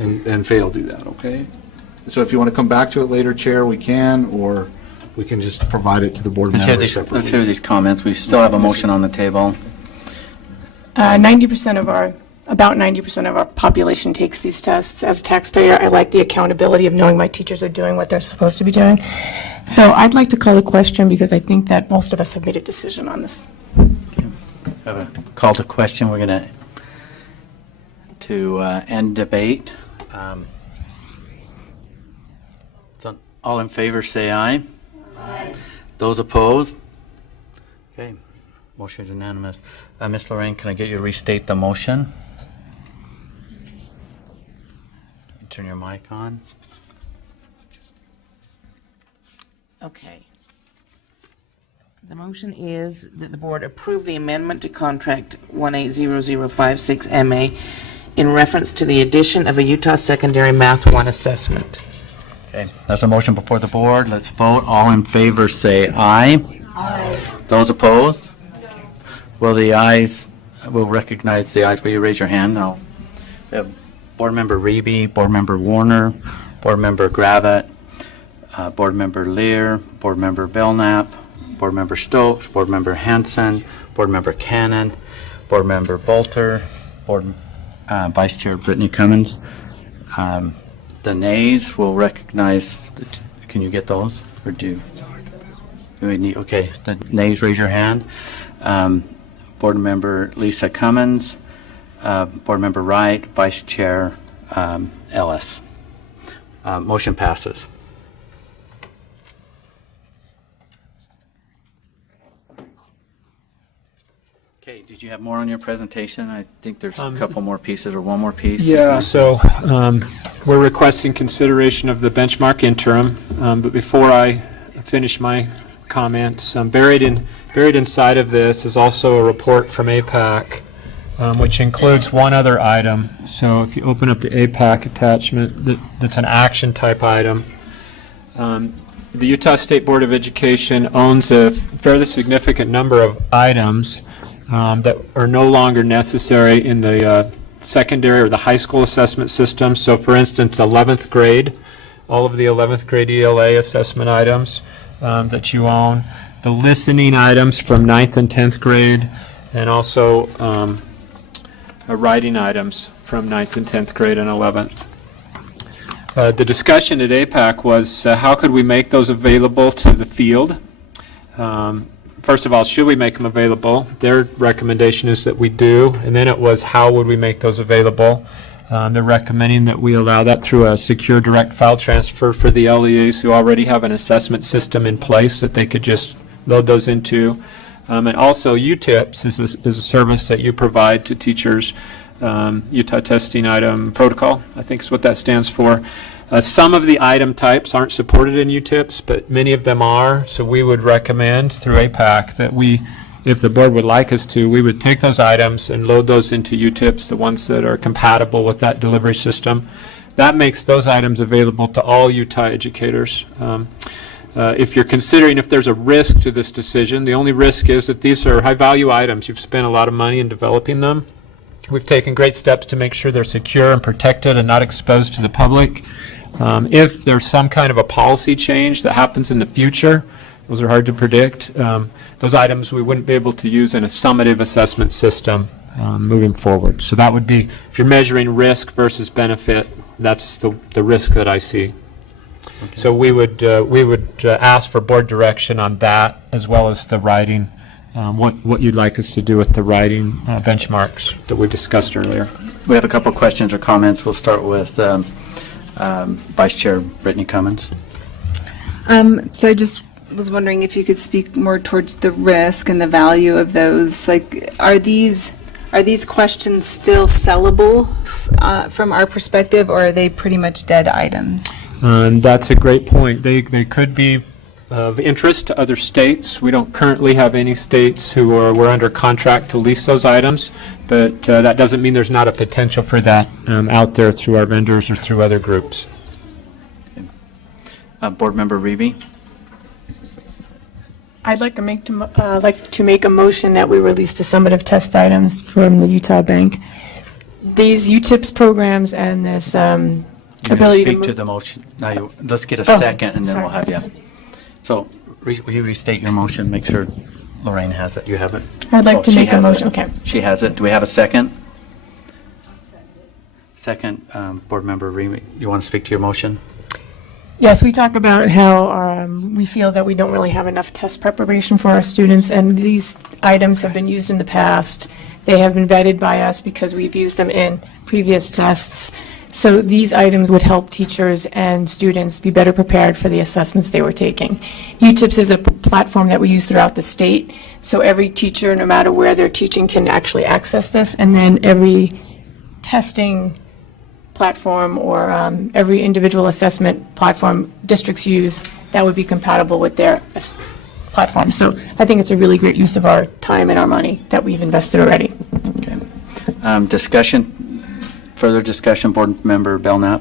And Faye will do that, okay? So if you want to come back to it later, Chair, we can, or we can just provide it to the board members separately. Let's hear these comments. We still have a motion on the table. 90% of our population takes these tests. As a taxpayer, I like the accountability of knowing my teachers are doing what they're supposed to be doing. So I'd like to call a question because I think that most of us have made a decision on this. Have a call to question. We're going to end debate. So all in favor, say aye. Aye. Those opposed? Okay, motion is unanimous. Ms. Lorraine, can I get you to restate the motion? Turn your mic on. Okay. The motion is that the board approve the amendment to contract 180056MA in reference to the addition of a Utah Secondary Math 1 assessment. Okay, that's a motion before the board. Let's vote. All in favor say aye. Aye. Those opposed? Will the ayes, we'll recognize the ayes. Will you raise your hand now? We have Board Member Reeby, Board Member Warner, Board Member Gravitt, Board Member Lear, Board Member Belknap, Board Member Stokes, Board Member Hanson, Board Member Cannon, Board Member Bolter, Vice Chair Brittany Cummins. The nays will recognize, can you get those? Or do we need, okay, the nays, raise your hand. Board Member Lisa Cummins, Board Member Wright, Vice Chair Ellis. Motion passes. you have more on your presentation? I think there's a couple more pieces or one more piece. Yeah, so we're requesting consideration of the benchmark interim, but before I finish my comments, buried inside of this is also a report from APAC, which includes one other item. So if you open up the APAC attachment, that's an action type item. The Utah State Board of Education owns a fairly significant number of items that are no longer necessary in the secondary or the high school assessment system. So for instance, 11th grade, all of the 11th grade ELA assessment items that you own, the listening items from 9th and 10th grade, and also writing items from 9th and 10th grade and 11th. The discussion at APAC was how could we make those available to the field? First of all, should we make them available? Their recommendation is that we do, and then it was how would we make those available? They're recommending that we allow that through a secure direct file transfer for the LEAs who already have an assessment system in place that they could just load those into. And also UTIPS is a service that you provide to teachers. Utah Testing Item Protocol, I think is what that stands for. Some of the item types aren't supported in UTIPS, but many of them are. So we would recommend through APAC that we, if the board would like us to, we would take those items and load those into UTIPS, the ones that are compatible with that delivery system. That makes those items available to all Utah educators. If you're considering if there's a risk to this decision, the only risk is that these are high-value items. You've spent a lot of money in developing them. We've taken great steps to make sure they're secure and protected and not exposed to the public. If there's some kind of a policy change that happens in the future, those are hard to predict, those items we wouldn't be able to use in a summative assessment system moving forward. So that would be, if you're measuring risk versus benefit, that's the risk that I see. Okay. So we would ask for board direction on that, as well as the writing, what you'd like us to do with the writing benchmarks that we discussed earlier. We have a couple of questions or comments. We'll start with Vice Chair Brittany Cummins. So I just was wondering if you could speak more towards the risk and the value of those. Like, are these questions still sellable from our perspective, or are they pretty much dead items? That's a great point. They could be of interest to other states. We don't currently have any states who we're under contract to lease those items, but that doesn't mean there's not a potential for that out there through our vendors or through other groups. Board Member Reevy. I'd like to make a motion that we release the summative test items from the Utah Bank. These UTIPS programs and this ability to speak to the motion. Now, let's get a second, and then we'll have you. So, will you restate your motion? Make sure Lorraine has it. You have it? I'd like to make a motion. Okay. She has it. Do we have a second? Second, Board Member Reevy, you want to speak to your motion? Yes, we talk about how we feel that we don't really have enough test preparation for our students, and these items have been used in the past. They have been vetted by us because we've used them in previous tests. So these items would help teachers and students be better prepared for the assessments they were taking. UTIPS is a platform that we use throughout the state, so every teacher, no matter where they're teaching, can actually access this, and then every testing platform or every individual assessment platform districts use that would be compatible with their platform. So I think it's a really great use of our time and our money that we've invested already. Okay. Further discussion, Board Member Belknap.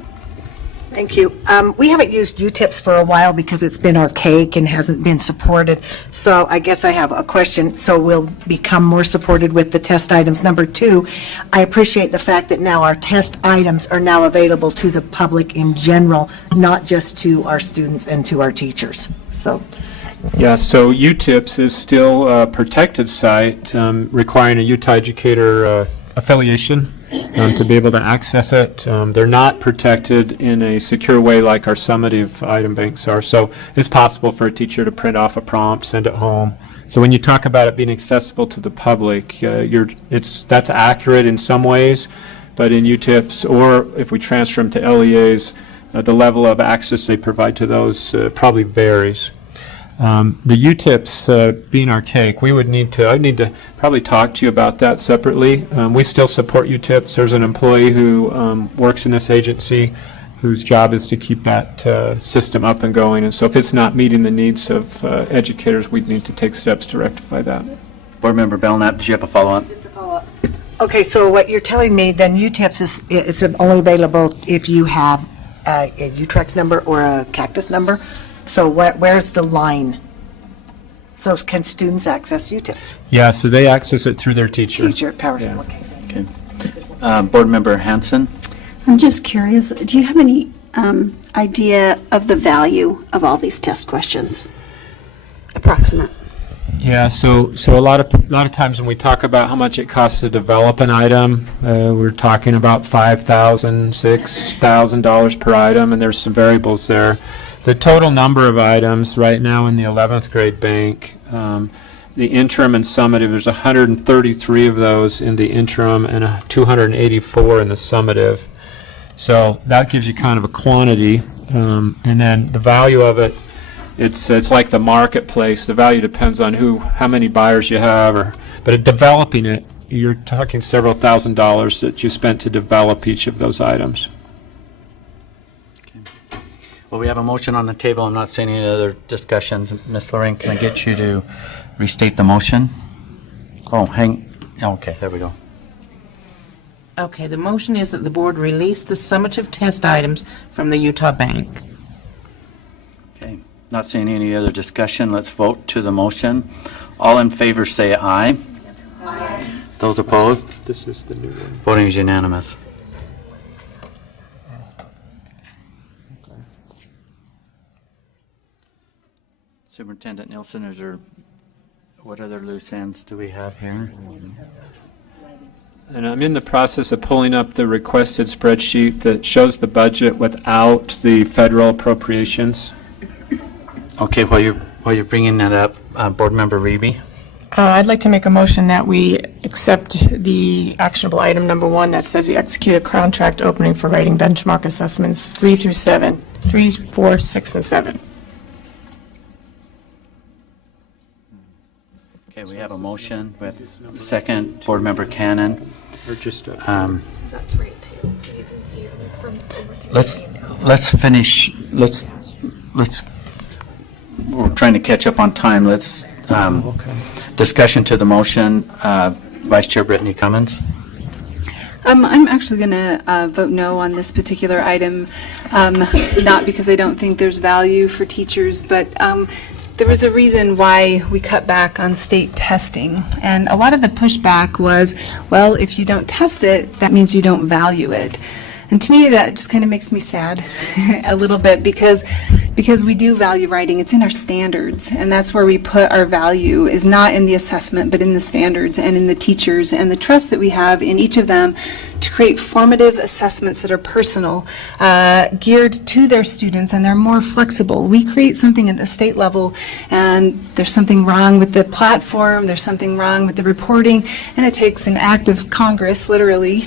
Thank you. We haven't used UTIPS for a while because it's been archaic and hasn't been supported. So I guess I have a question. So we'll become more supported with the test items. Number two, I appreciate the fact that now our test items are now available to the public in general, not just to our students and to our teachers. So. Yeah, so UTIPS is still a protected site requiring a Utah educator affiliation to be able to access it. They're not protected in a secure way like our summative item banks are. So it's possible for a teacher to print off a prompt, send it home. So when you talk about it being accessible to the public, that's accurate in some ways, but in UTIPS, or if we transfer them to LEAs, the level of access they provide to those probably varies. The UTIPs being archaic, I'd need to probably talk to you about that separately. We still support UTIPs. There's an employee who works in this agency whose job is to keep that system up and going. And so if it's not meeting the needs of educators, we'd need to take steps to rectify that. Board Member Belknap, did you have a follow-up? Just a follow-up. Okay, so what you're telling me, then UTIPS it's only available if you have a UTREX number or a Cactus number? So where's the line? So can students access UTIPS? Yeah, so they access it through their teacher. Teacher, powers, Yeah. okay. Okay. Board Member Hanson? I'm just curious, do you have any idea of the value of all these test questions? Approximate. Yeah, so a lot of times when we talk about how much it costs to develop an item, we're talking about $5,000, $6,000 per item, and there's some variables there. The total number of items right now in the 11th grade bank, the interim and summative, there's 133 of those in the interim and 284 in the summative. So that gives you kind of a quantity, and then the value of it, it's like the marketplace. The value depends on how many buyers you have, but developing it, you're talking several $1,000s that you spent to develop each of those items. Well, we have a motion on the table. I'm not seeing any other discussions. Ms. Lorraine, can I get you to restate the motion? Okay, there we go. Okay, the motion is that the board release the summative test items from the Utah Bank. Okay, not seeing any other discussion. Let's vote to the motion. All in favor say aye. Aye. Those opposed? This is the new one. Voting is unanimous. Superintendent Nielsen, what other loose ends do we have here? And I'm in the process of pulling up the requested spreadsheet that shows the budget without the federal appropriations. Okay, while you're bringing that up, Board Member Reeby. I'd like to make a motion that we accept the actionable item number 1 that says we execute a contract opening for writing benchmark assessments 3 through 7, 3, 4, 6, and 7. Okay, we have a motion. We have a second. Board Member Cannon. Or just Let's finish. Let's. We're trying to catch up on time. Let's discussion to the motion. Vice Chair Brittany Cummins. I'm actually going to vote no on this particular item, not because I don't think there's value for teachers, but there was a reason why we cut back on state testing. And a lot of the pushback was, well, if you don't test it, that means you don't value it. And to me, that just kind of makes me sad a little bit because we do value writing. It's in our standards, and that's where we put our value, is not in the assessment, but in the standards and in the teachers and the trust that we have in each of them to create formative assessments that are personal, geared to their students, and they're more flexible. We create something at the state level, and there's something wrong with the platform, there's something wrong with the reporting, and it takes an act of Congress, literally,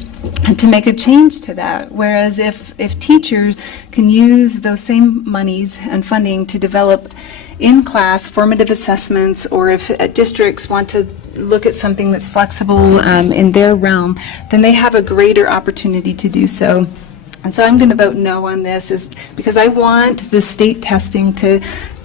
to make a change to that. Whereas if teachers can use those same monies and funding to develop in-class formative assessments, or if districts want to look at something that's flexible in their realm, then they have a greater opportunity to do so. And so I'm going to vote no on this, is because I want the state testing to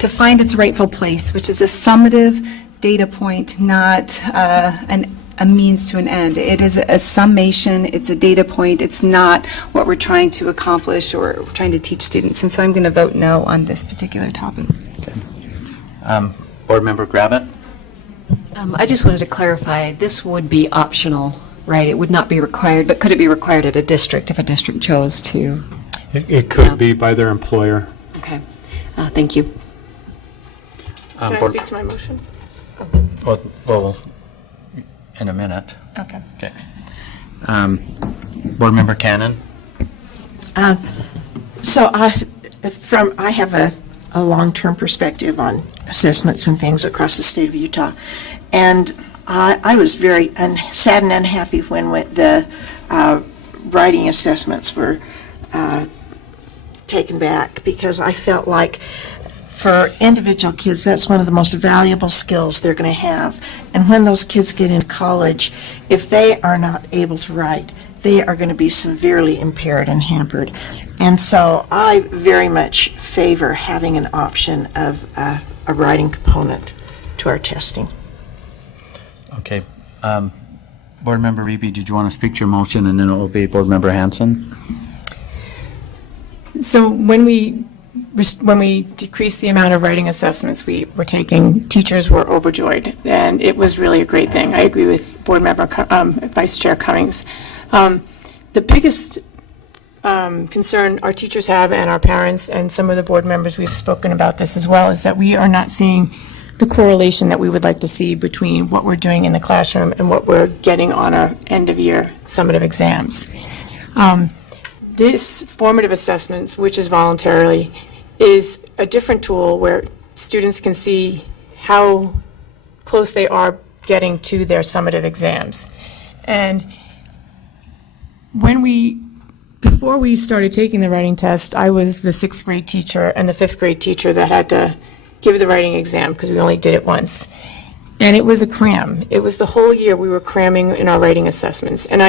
find its rightful place, which is a summative data point, not a means to an end. It is a summation, it's a data point, it's not what we're trying to accomplish or we're trying to teach students. And so I'm going to vote no on this particular topic. Board Member Gravitt. I just wanted to clarify, this would be optional, right? It would not be required, but could it be required at a district if a district chose to? It could be by their employer. Okay. Thank you. Can I speak to my motion? Well, in a minute. Okay. Okay. Board Member Cannon. So I have a long-term perspective on assessments and things across the state of Utah, and I was very sad and unhappy when the writing assessments were taken back, because I felt like for individual kids, that's one of the most valuable skills they're going to have. And when those kids get into college, if they are not able to write, they are going to be severely impaired and hampered. And so I very much favor having an option of a writing component to our testing. Okay. Board Member Reby, did you want to speak to your motion, and then it will be Board Member Hanson? So when we decreased the amount of writing assessments we were taking, teachers were overjoyed, and it was really a great thing. I agree with Board Member Vice Chair Cummings. The biggest concern our teachers have, and our parents, and some of the board members, we've spoken about this as well, is that we are not seeing the correlation that we would like to see between what we're doing in the classroom and what we're getting on our end-of-year summative exams. This formative assessments, which is voluntarily, is a different tool where students can see how close they are getting to their summative exams. And before we started taking the writing test, I was the 6th grade teacher and the 5th grade teacher that had to give the writing exam because we only did it once. And it was a cram. It was the whole year we were cramming in our writing assessments. And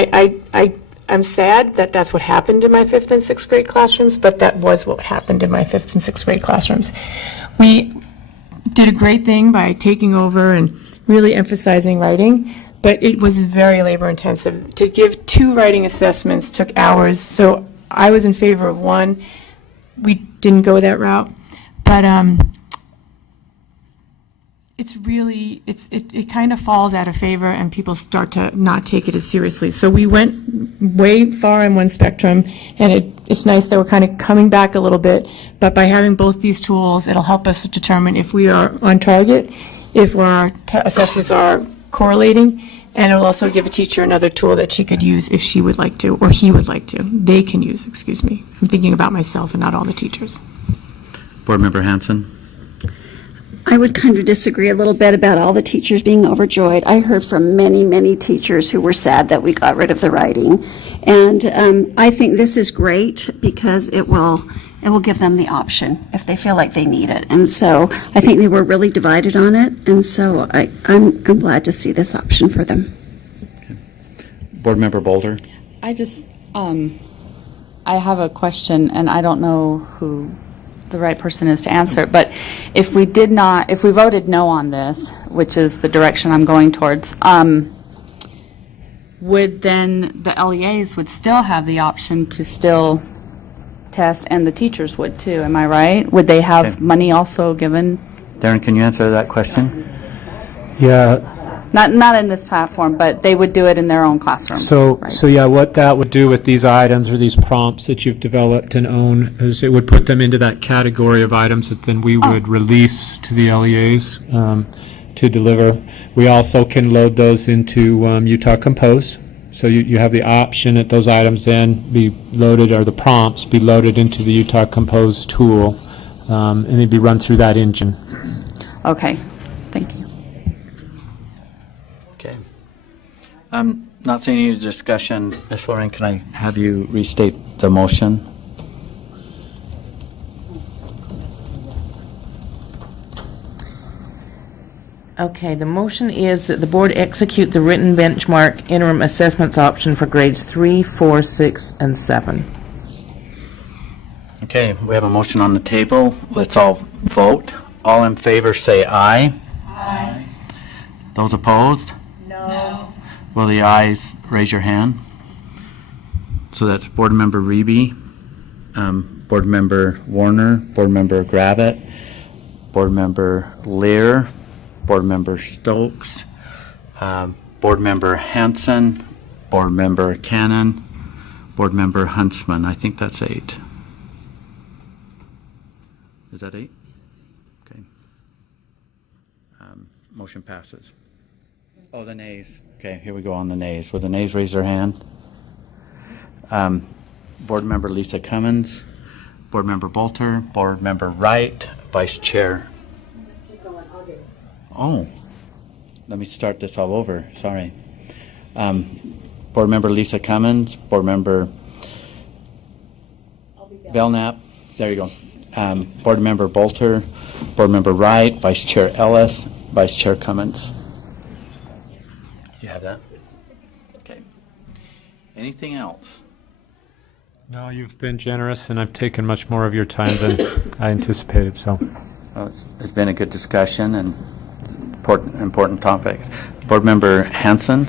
I'm sad that that's what happened in my 5th and 6th grade classrooms, but that was what happened in my 5th and 6th grade classrooms. We did a great thing by taking over and really emphasizing writing, but it was very labor intensive. To give 2 writing assessments took hours, so I was in favor of one. We didn't go that route, but it kind of falls out of favor and people start to not take it as seriously. So we went way far on one spectrum, and it's nice that we're kind of coming back a little bit, but by having both these tools, it'll help us determine if we are on target, if our assessments are correlating, and it'll also give a teacher another tool that she could use if she would like to, or he would like to. They can use, excuse me. I'm thinking about myself and not all the teachers. Board Member Hanson? I would kind of disagree a little bit about all the teachers being overjoyed. I heard from many, many teachers who were sad that we got rid of the writing. And I think this is great because it will give them the option if they feel like they need it. And so I think they were really divided on it. And so I'm glad to see this option for them. Board Member Boulder? I just, I have a question, and I don't know who the right person is to answer it, but if we voted no on this, which is the direction I'm going towards, would then the LEAs would still have the option to still test, and the teachers would too, am I right? Would they have money also given? Darren, can you answer that question? Yeah. Not in this platform, but they would do it in their own classroom. So yeah, what that would do with these items or these prompts that you've developed and own is it would put them into that category of items that then we would release to the LEAs to deliver. We also can load those into Utah Compose. So you have the option that those items then be loaded, or the prompts be loaded into the Utah Compose tool, and they'd be run through that engine. Okay, thank you. Okay. Not seeing any discussion. Ms. Loren, can I have you restate the motion? Okay, the motion is that the board execute the written benchmark interim assessments option for grades 3, 4, 6, and 7. Okay, we have a motion on the table. Let's all vote. All in favor say aye. Aye. Those opposed? No. Will the ayes raise your hand? So that's Board Member Reby, Board Member Warner, Board Member Gravitt, Board Member Lear, Board Member Stokes, Board Member Hanson, Board Member Cannon, Board Member Huntsman. I think that's 8. Is that 8? Okay. Motion passes. Oh, the nays. Okay, here we go on the nays. Will the nays raise their hand? Board Member Lisa Cummins, Board Member Bolter, Board Member Wright, Vice Chair. Oh, let me start this all over. Sorry. Board Member Lisa Cummins, Board Member Belknap. There you go. Board Member Bolter, Board Member Wright, Vice Chair Ellis, Vice Chair Cummins. You have that? Okay. Anything else? No, you've been generous, and I've taken much more of your time than I anticipated, so. Well, it's been a good discussion and important topic. Board Member Hanson?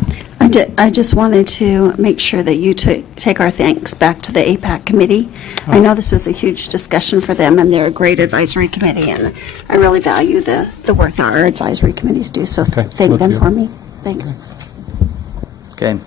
I just wanted to make sure that you take our thanks back to the APAC committee. I know this was a huge discussion for them, and they're a great advisory committee, and I really value the work that our advisory committees do, so thank will them do. for me. Thanks. Okay.